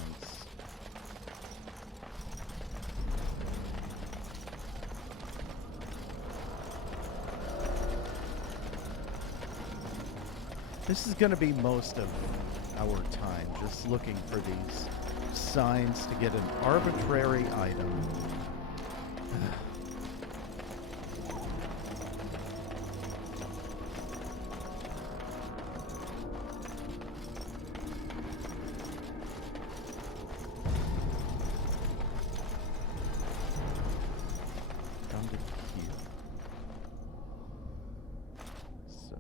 This is going to be most of our time, just looking for these signs to get an arbitrary item. Come to here. So.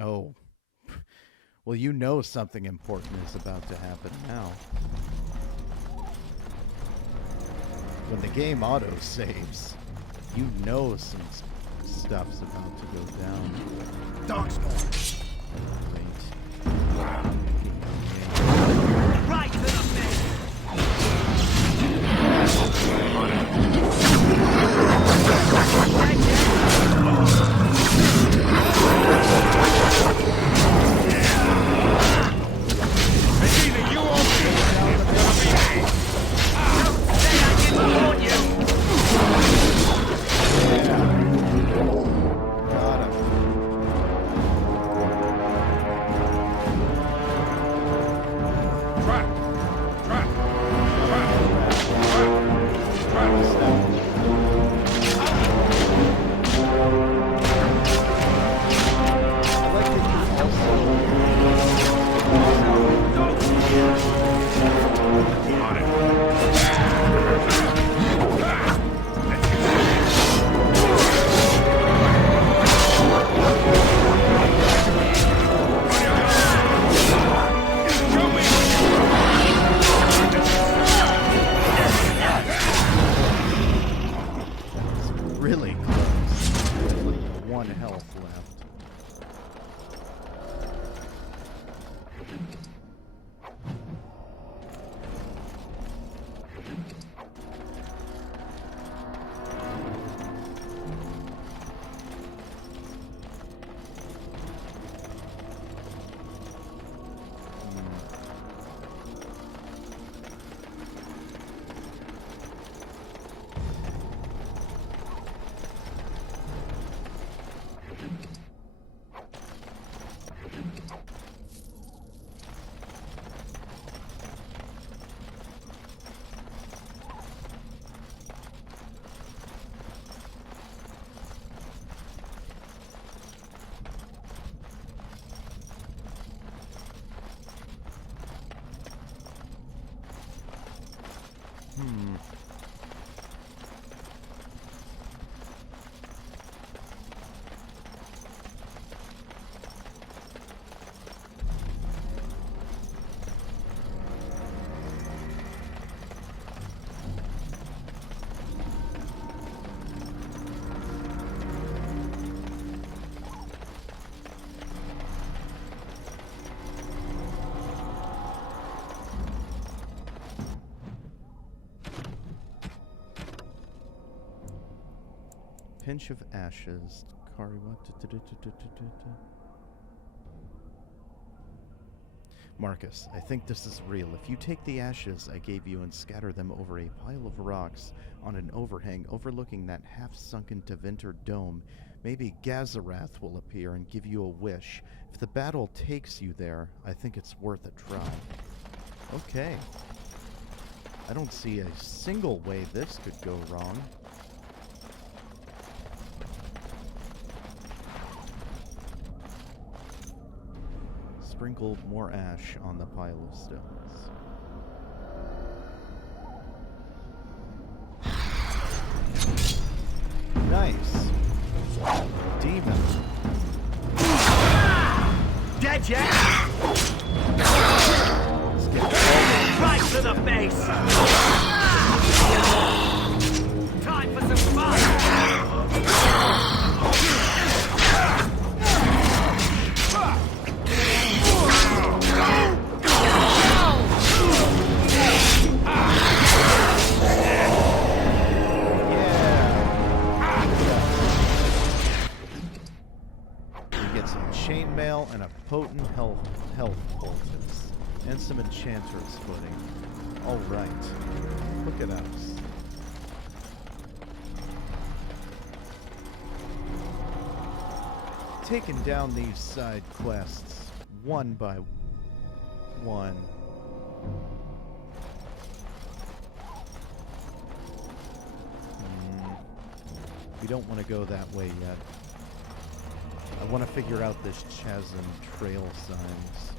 Oh. Well, you know something important is about to happen now. When the game auto-saves, you know some stuff's about to go down. Darkspawn! Right to the Really close. Like 1 health left. Pinch of ashes. Kariwa. Marcus, I think this is real. If you take the ashes I gave you and scatter them over a pile of rocks on an overhang overlooking that half-sunken Tevinter dome, maybe Gazarath will appear and give you a wish. If the battle takes you there, I think it's worth a try. Okay. I don't see a single way this could go wrong. Sprinkle more ash on the pile of stones. started yet? Right to the face! Time for some fun! Chainmail and a potent health poultice. And some enchanter's footing. Alright. Look at us. Taking down these side quests one by one. We don't want to go that way yet. I want to figure out this chasm trail signs.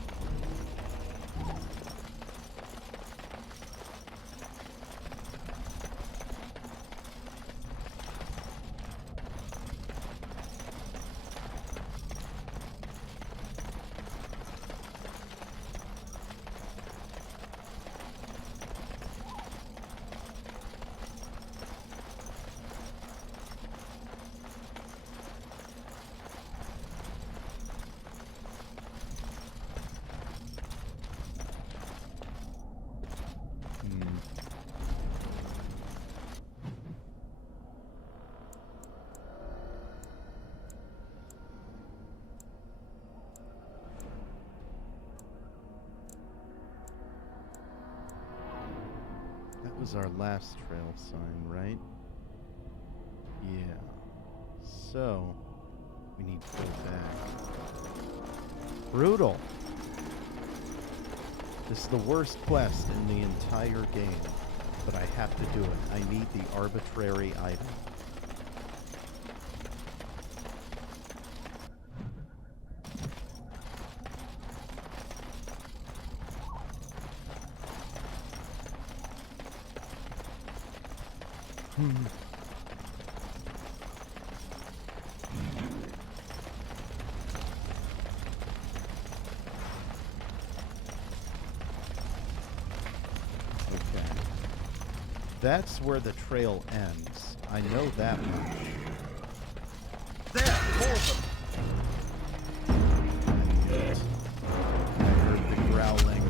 That was our last trail sign, right? Yeah. So, we need to go back. Brutal! This is the worst quest in the entire game, but I have to do it. I need the arbitrary item. That's where the trail ends. I know that much. There, hold them. I heard the growling.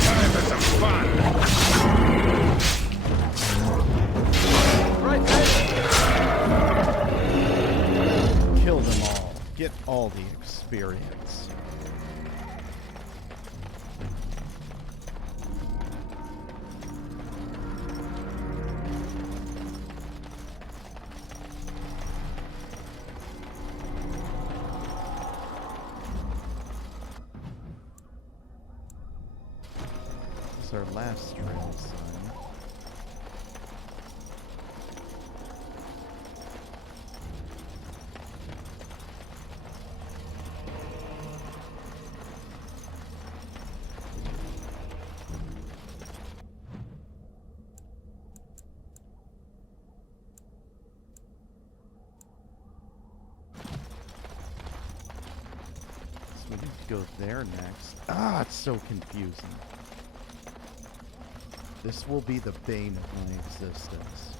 Time for some fun. Right there. Kill them all. Get all the experience. This is our last trail sign. We need to go there next. Ah, it's so confusing. This will be the bane of my existence.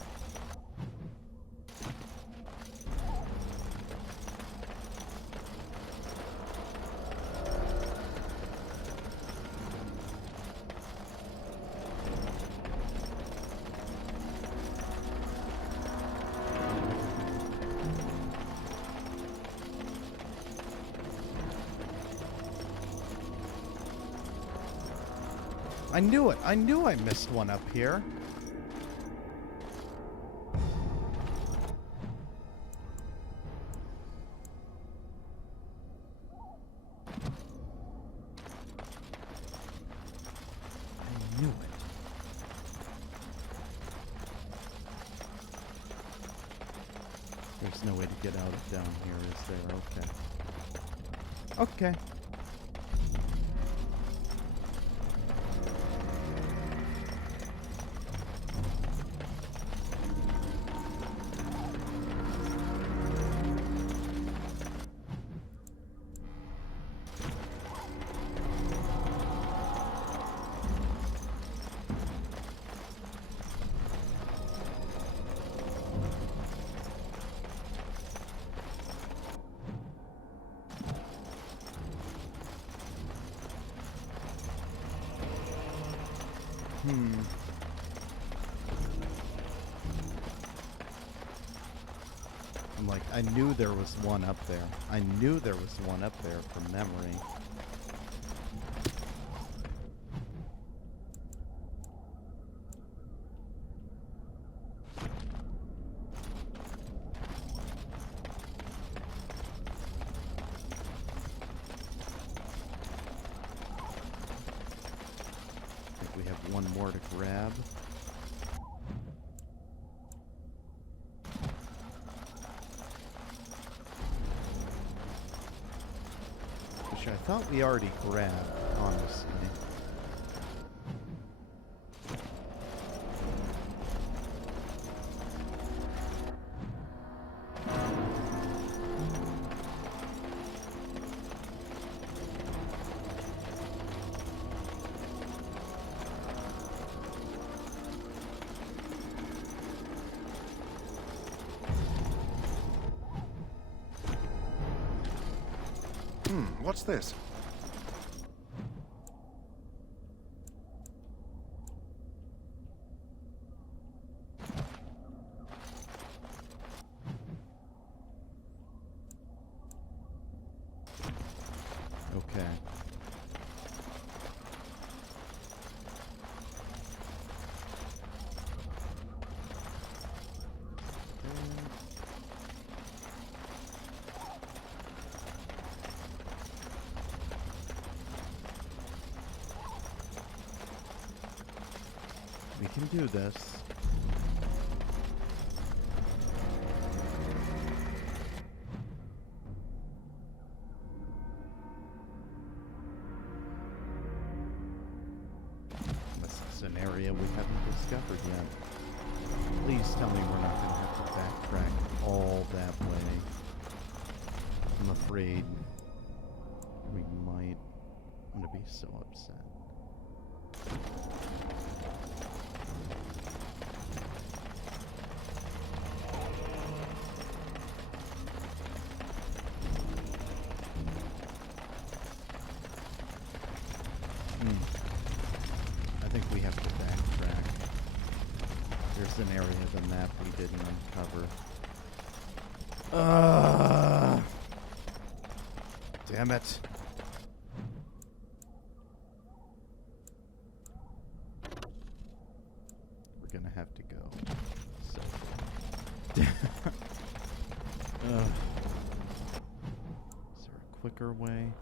I knew it. I knew I missed one up here. I knew it. There's no way to get out of down here, is there? Okay. Okay. I'm like, I knew there was one up there. I knew there was one up there from memory. I think we have one more to grab. Which I thought we already grabbed, honestly. What's this? Okay. We can do this. This is an area we haven't discovered yet. Please tell me we're not going to have to backtrack all that way. I'm afraid we might. I'm going to be so upset. I think we have to backtrack. There's an area of the map we didn't uncover. Damn it. We're gonna have to go. So. Is there a quicker way?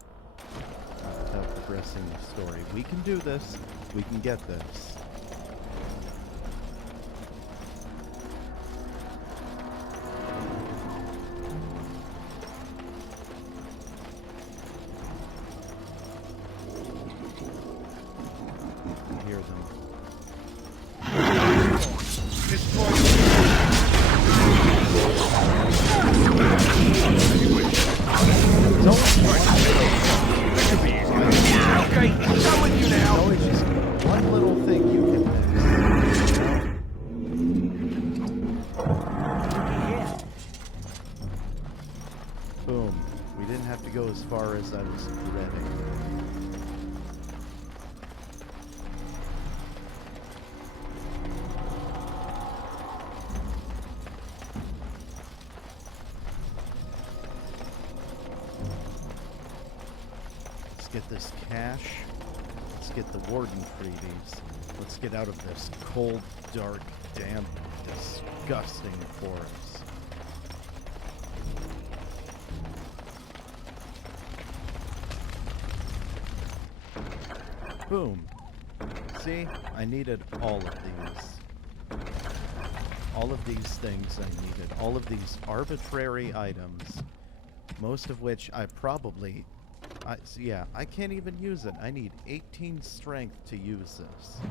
Without progressing the story. We can do this. We can get this. I hear them. Okay, showing you now. No, it's just one little thing you can fix. Boom. We didn't have to go as far as I was dreading. Get this cash. Let's get the warden freebies. Let's get out of this cold, dark, damp, disgusting forest. Boom. See? I needed all of these. All of these things I needed. All of these arbitrary items. Most of which I probably... yeah, I can't even use it. I need 18 strength to use this.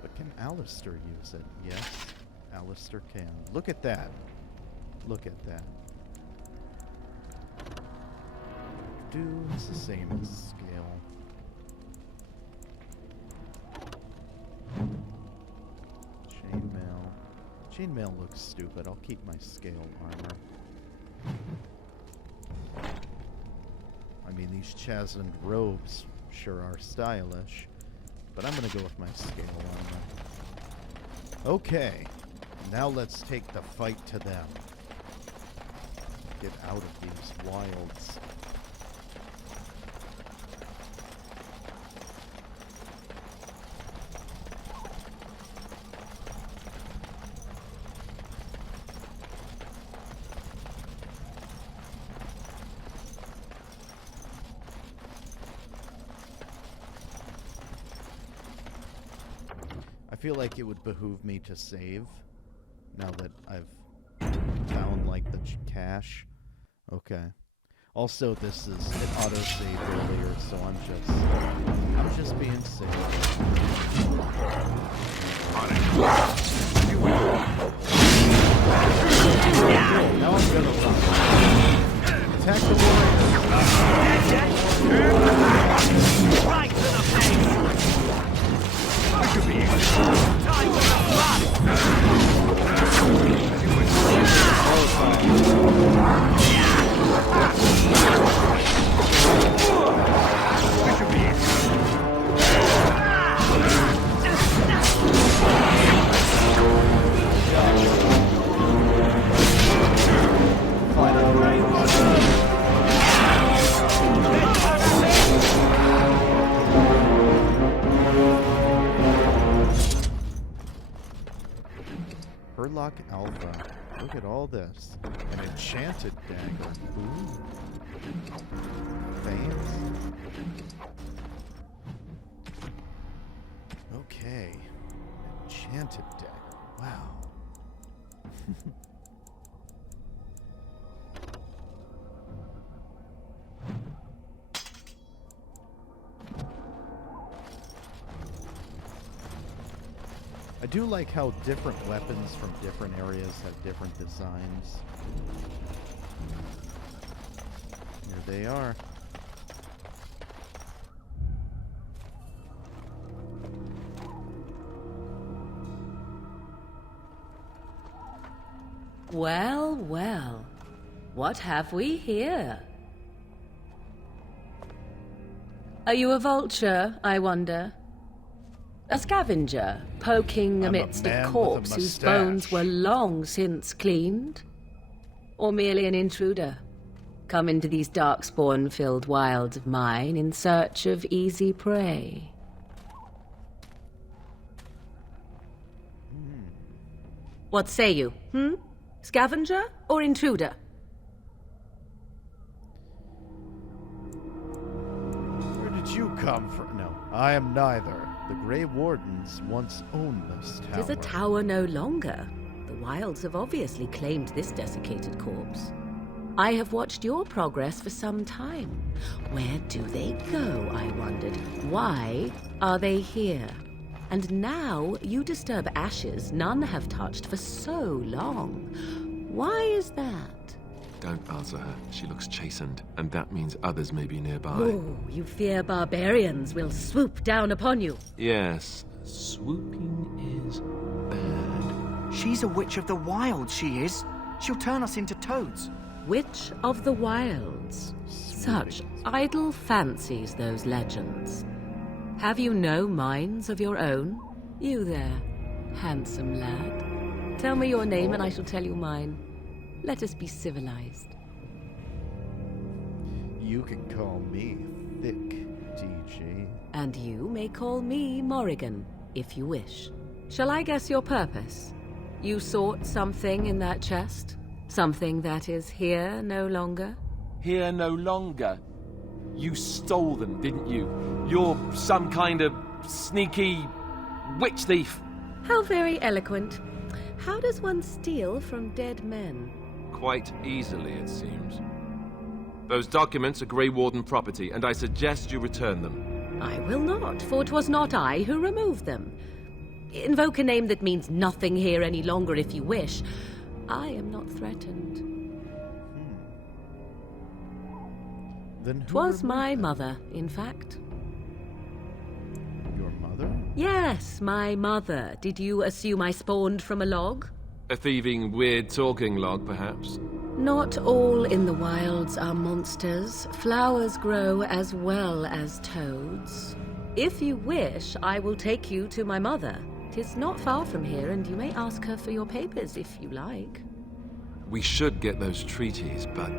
But can Alistair use it? Yes, Alistair can. Look at that. Look at that. It's the same as scale. Chainmail. Chainmail looks stupid. I'll keep my scale armor. I mean, these chastened robes sure are stylish. but I'm gonna go with my scale on them. Okay, now let's take the fight to them. Get out of these wilds. I feel like it would behoove me to save now that I've found like the cache. Okay. Also, this is it auto-saved earlier, so I'm just being safe. Now I'm gonna run. Attack the warriors. Right to the face. I could be time for the blood. Herlock Alpha. Look at all this. An enchanted dagger. Ooh. Fancy. Okay. Enchanted dagger. Wow. I do like how different weapons from different areas have different designs. Here they are. Well, well. What have we here? Are you a vulture, I wonder? A scavenger, poking amidst a corpse whose bones were long since cleaned? Or merely an intruder, come into these darkspawn-filled wilds of mine in search of easy prey? What say you, Scavenger or intruder? Where did you come from? No, I am neither. The Grey Wardens once owned this tower. It is a tower no longer. The wilds have obviously claimed this desiccated corpse. I have watched your progress for some time. Where do they go, I wondered? Why are they here? And now you disturb ashes none have touched for so long. Why is that? Don't answer her. She looks chastened, and that means others may be nearby. Oh, you fear barbarians will swoop down upon you. Yes, swooping is bad. She's a witch of the wild, she is. She'll turn us into toads. Witch of the wilds. Such idle fancies, those legends. Have you no minds of your own? You there, handsome lad. Tell me your name and I shall tell you mine. Let us be civilized. You can call me ThiccDG. And you may call me Morrigan, if you wish. Shall I guess your purpose? You sought something in that chest? Something that is here no longer? Here no longer? You stole them, didn't you? You're some kind of sneaky witch thief. How very eloquent. How does one steal from dead men? Quite easily, it seems. Those documents are Grey Warden property, and I suggest you return them. I will not, for it was not I who removed them. Invoke a name that means nothing here any longer if you wish. I am not threatened. Then 'Twas my mother, in fact. Your mother? Yes, my mother. Did you assume I spawned from a log? A thieving, weird-talking log, perhaps? Not all in the wilds are monsters. Flowers grow as well as toads. If you wish, I will take you to my mother. 'Tis not far from here, and you may ask her for your papers if you like. We should get those treaties, but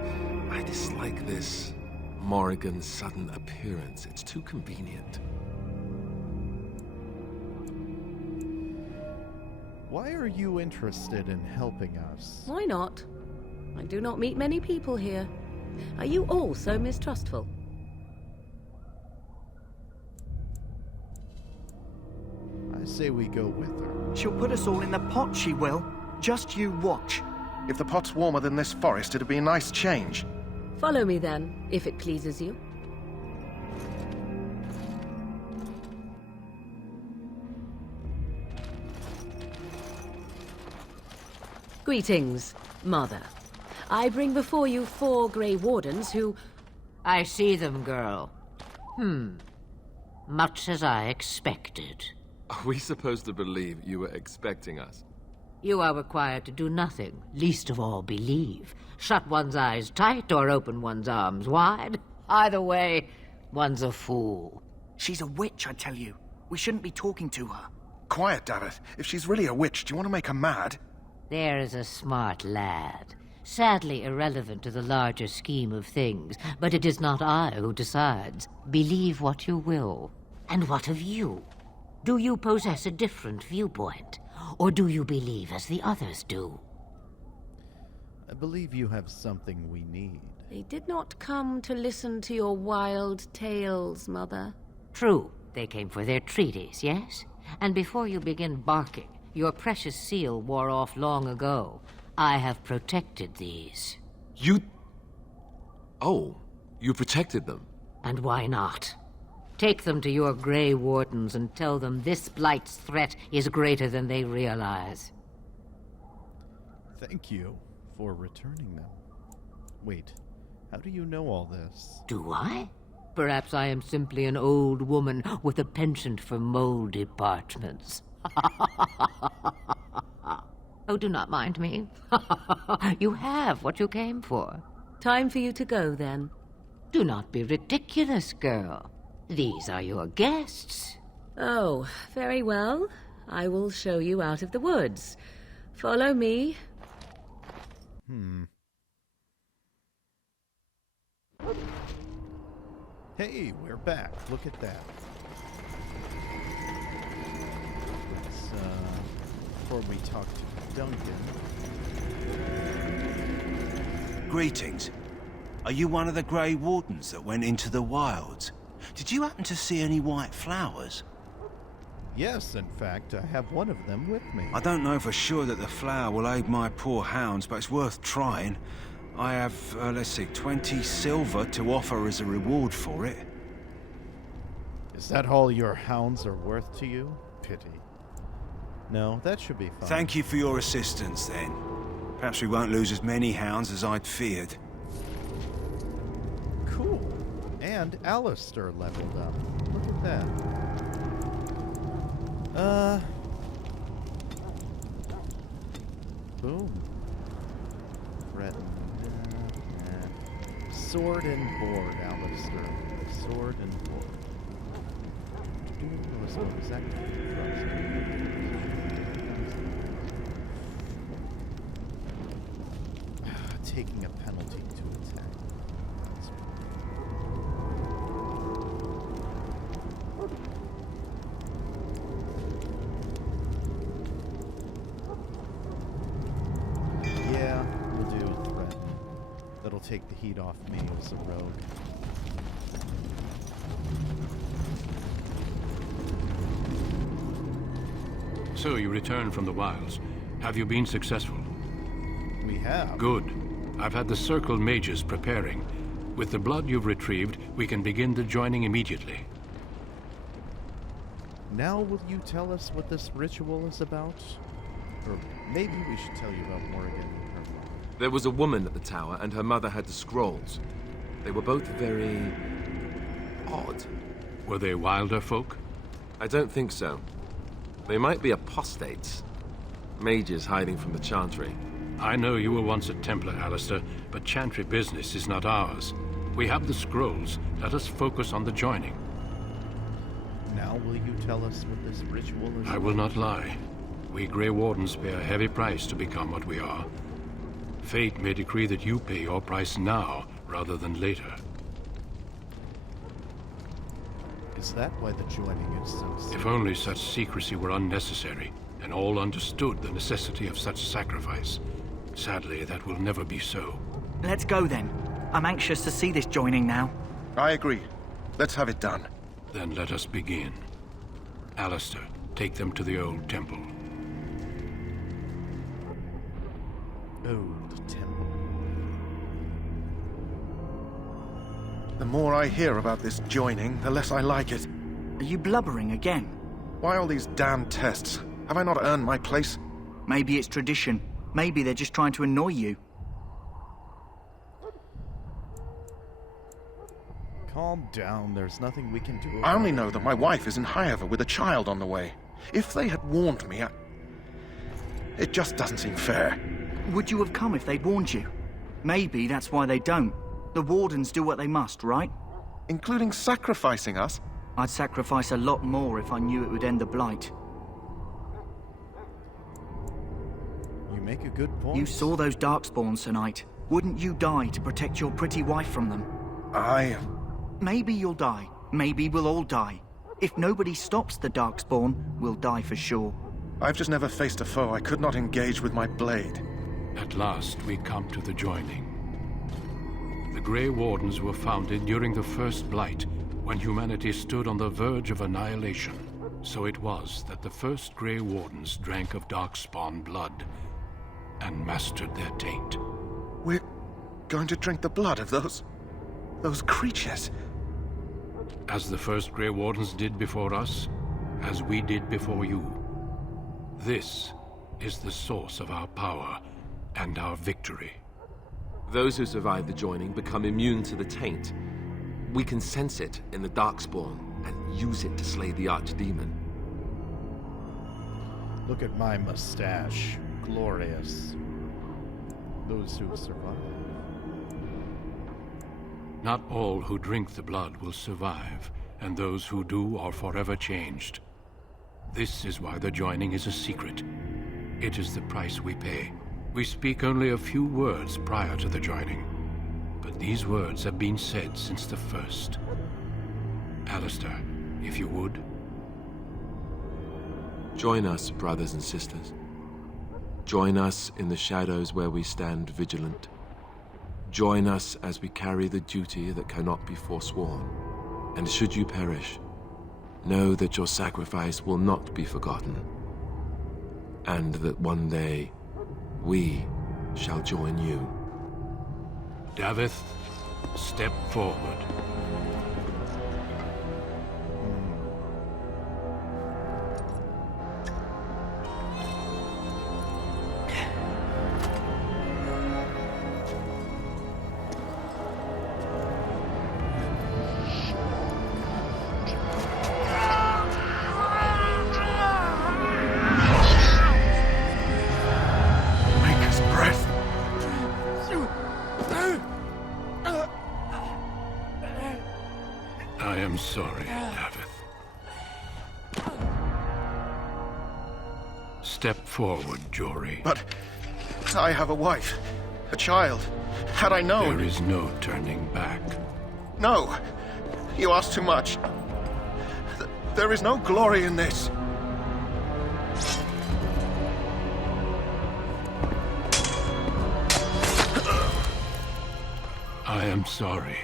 I dislike this Morrigan's sudden appearance. It's too convenient. Why are you interested in helping us? Why not? I do not meet many people here. Are you all so mistrustful? I say we go with her. She'll put us all in the pot, she will. Just you watch. If the pot's warmer than this forest, it'd be a nice change. Follow me then, if it pleases you. Greetings, Mother. I bring before you 4 Grey Wardens who... I see them, girl. Much as I expected. Are we supposed to believe you were expecting us? You are required to do nothing, least of all believe. Shut one's eyes tight or open one's arms wide. Either way, one's a fool. She's a witch, I tell you. We shouldn't be talking to her. Quiet, Dareth. If she's really a witch, do you want to make her mad? There is a smart lad. Sadly irrelevant to the larger scheme of things, but it is not I who decides. Believe what you will. And what of you? Do you possess a different viewpoint? Or do you believe as the others do? I believe you have something we need. They did not come to listen to your wild tales, Mother. True. They came for their treaties, yes? And before you begin barking, your precious seal wore off long ago. I have protected these. You... Oh, you protected them? And why not? Take them to your Grey Wardens and tell them this Blight's threat is greater than they realize. Thank you for returning them. Wait, how do you know all this? Do I? Perhaps I am simply an old woman with a penchant for mole departments. Oh, do not mind me. You have what you came for. Time for you to go, then. Do not be ridiculous, girl. These are your guests. Oh, very well. I will show you out of the woods. Follow me. Hey, we're back. Look at that. Let's, before we talk to Duncan... Greetings. Are you one of the Grey Wardens that went into the wilds? Did you happen to see any white flowers? Yes, in fact, I have one of them with me. I don't know for sure that the flower will aid my poor hounds, but it's worth trying. I have, let's see, 20 silver to offer as a reward for it. Is that all your hounds are worth to you? Pity. No, that should be fine. Thank you for your assistance, then. Perhaps we won't lose as many hounds as I'd feared. Cool. And Alistair leveled up. Look at that. Boom. Threatened. Sword and board, Alistair. Sword and board. Taking a penalty to attack. Yeah, we'll do threaten. That'll take the heat off me as a rogue. So you returned from the wilds. Have you been successful? We have. Good. I've had the Circle mages preparing. With the blood you've retrieved, we can begin the joining immediately. Now will you tell us what this ritual is about? Or maybe we should tell you about Morrigan and her mom. There was a woman at the tower, and her mother had the scrolls. They were both very... odd. Were they wilder folk? I don't think so. They might be apostates. Mages hiding from the Chantry. I know you were once a Templar, Alistair, but Chantry business is not ours. We have the scrolls. Let us focus on the joining. Now will you tell us what this ritual is? I will not lie. We Grey Wardens pay a heavy price to become what we are. Fate may decree that you pay your price now, rather than later. Is that why the joining is so secret? If only such secrecy were unnecessary, and all understood the necessity of such sacrifice. Sadly, that will never be so. Let's go then. I'm anxious to see this joining now. I agree. Let's have it done. Then let us begin. Alistair, take them to the old temple. Old temple. The more I hear about this joining, the less I like it. Are you blubbering again? Why all these damn tests? Have I not earned my place? Maybe it's tradition. Maybe they're just trying to annoy you. Calm down, there's nothing we can do. I only know that my wife is in Highever with a child on the way. If they had warned me, it just doesn't seem fair. Would you have come if they'd warned you? Maybe that's why they don't. The Wardens do what they must, right? Including sacrificing us? I'd sacrifice a lot more if I knew it would end the Blight. You make a good point. You saw those Darkspawns tonight. Wouldn't you die to protect your pretty wife from them? Maybe you'll die. Maybe we'll all die. If nobody stops the Darkspawn, we'll die for sure. I've just never faced a foe I could not engage with my blade. At last, we come to the joining. The Grey Wardens were founded during the First Blight, when humanity stood on the verge of annihilation. So it was that the first Grey Wardens drank of Darkspawn blood and mastered their taint. We're going to drink the blood of those creatures. As the first Grey Wardens did before us, as we did before you. This is the source of our power and our victory. Those who survive the joining become immune to the taint. We can sense it in the Darkspawn and use it to slay the Archdemon. Look at my mustache. Glorious. Those who survive. Not all who drink the blood will survive, and those who do are forever changed. This is why the joining is a secret. It is the price we pay. We speak only a few words prior to the joining, but these words have been said since the first. Alistair, if you would. Join us, brothers and sisters. Join us in the shadows where we stand vigilant. Join us as we carry the duty that cannot be forsworn. And should you perish, know that your sacrifice will not be forgotten. And that one day, we shall join you. Davith, step forward. I am sorry, Davith. Step forward, Jory. But I have a wife, a child. Had I known... There is no turning back. No! You ask too much. There is no glory in this. I am sorry.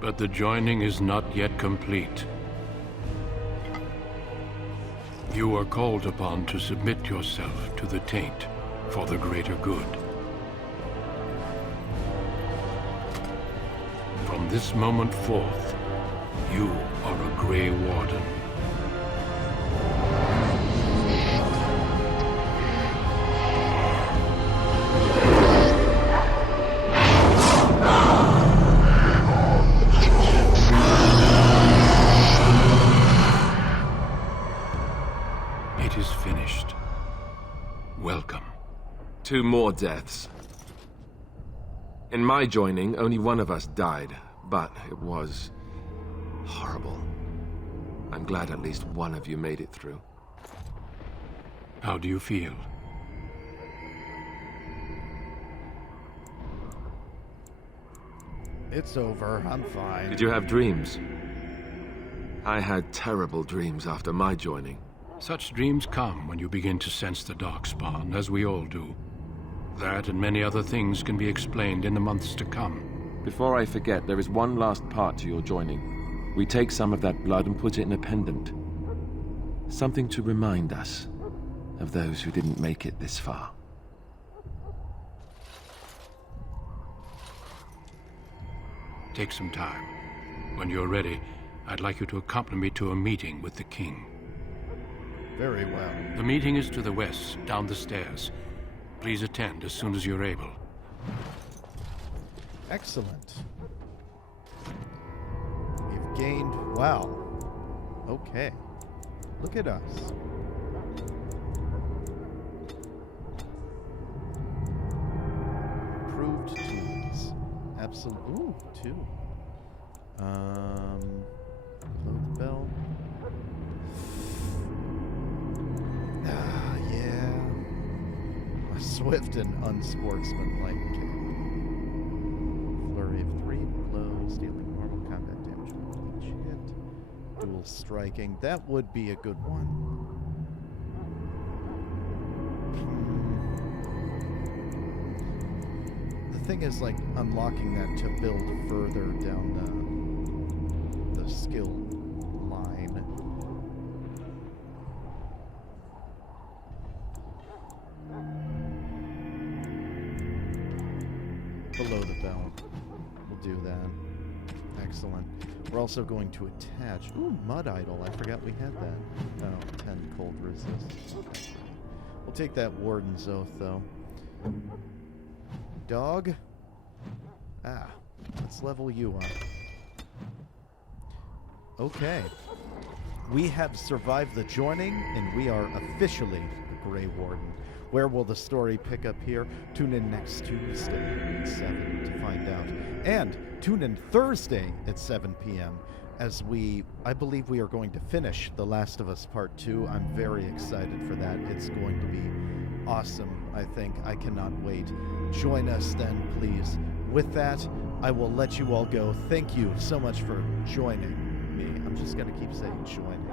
But the joining is not yet complete. You are called upon to submit yourself to the taint for the greater good. From this moment forth, you are a Grey Warden. Two more deaths. In my joining, only one of us died, but it was horrible. I'm glad at least one of you made it through. How do you feel? It's over. I'm fine. Did you have dreams? I had terrible dreams after my joining. Such dreams come when you begin to sense the darkspawn, as we all do. That and many other things can be explained in the months to come. Before I forget, there is one last part to your joining. We take some of that blood and put it in a pendant. Something to remind us of those who didn't make it this far. Take some time. When you're ready, I'd like you to accompany me to a meeting with the king. Very well. The meeting is to the west, down the stairs. Please attend as soon as you're able. Excellent. We've gained... Wow. Okay. Look at us. Improved tools. Absolute. Ooh, 2. Load the bell. Yeah. A swift and unsportsmanlike kick. Flurry of 3 blows, dealing normal combat damage with each hit. Dual striking. That would be a good one. The thing is, like, unlocking that to build further down the skill line. Below the belt. We'll do that. Excellent. We're also going to attach... Ooh, Mud Idol. I forgot we had that. Oh, 10 cold resist. Okay. We'll take that Warden's Oath, though. Dog? Ah, let's level you up. Okay. We have survived the joining, and we are officially the Grey Warden. Where will the story pick up here? Tune in next Tuesday at 7 to find out. And tune in Thursday at 7 p.m. as I believe we are going to finish The Last of Us Part 2. I'm very excited for that. It's going to be awesome, I think. I cannot wait. Join us then, please. With that, I will let you all go. Thank you so much for joining me. I'm just going to keep saying joining.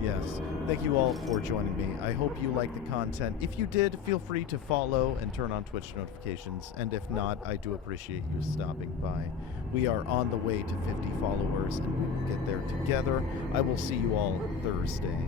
Yes. Thank you all for joining me. I hope you like the content. If you did, feel free to follow and turn on Twitch notifications. And if not, I do appreciate you stopping by. We are on the way to 50 followers, and we will get there together. I will see you all Thursday.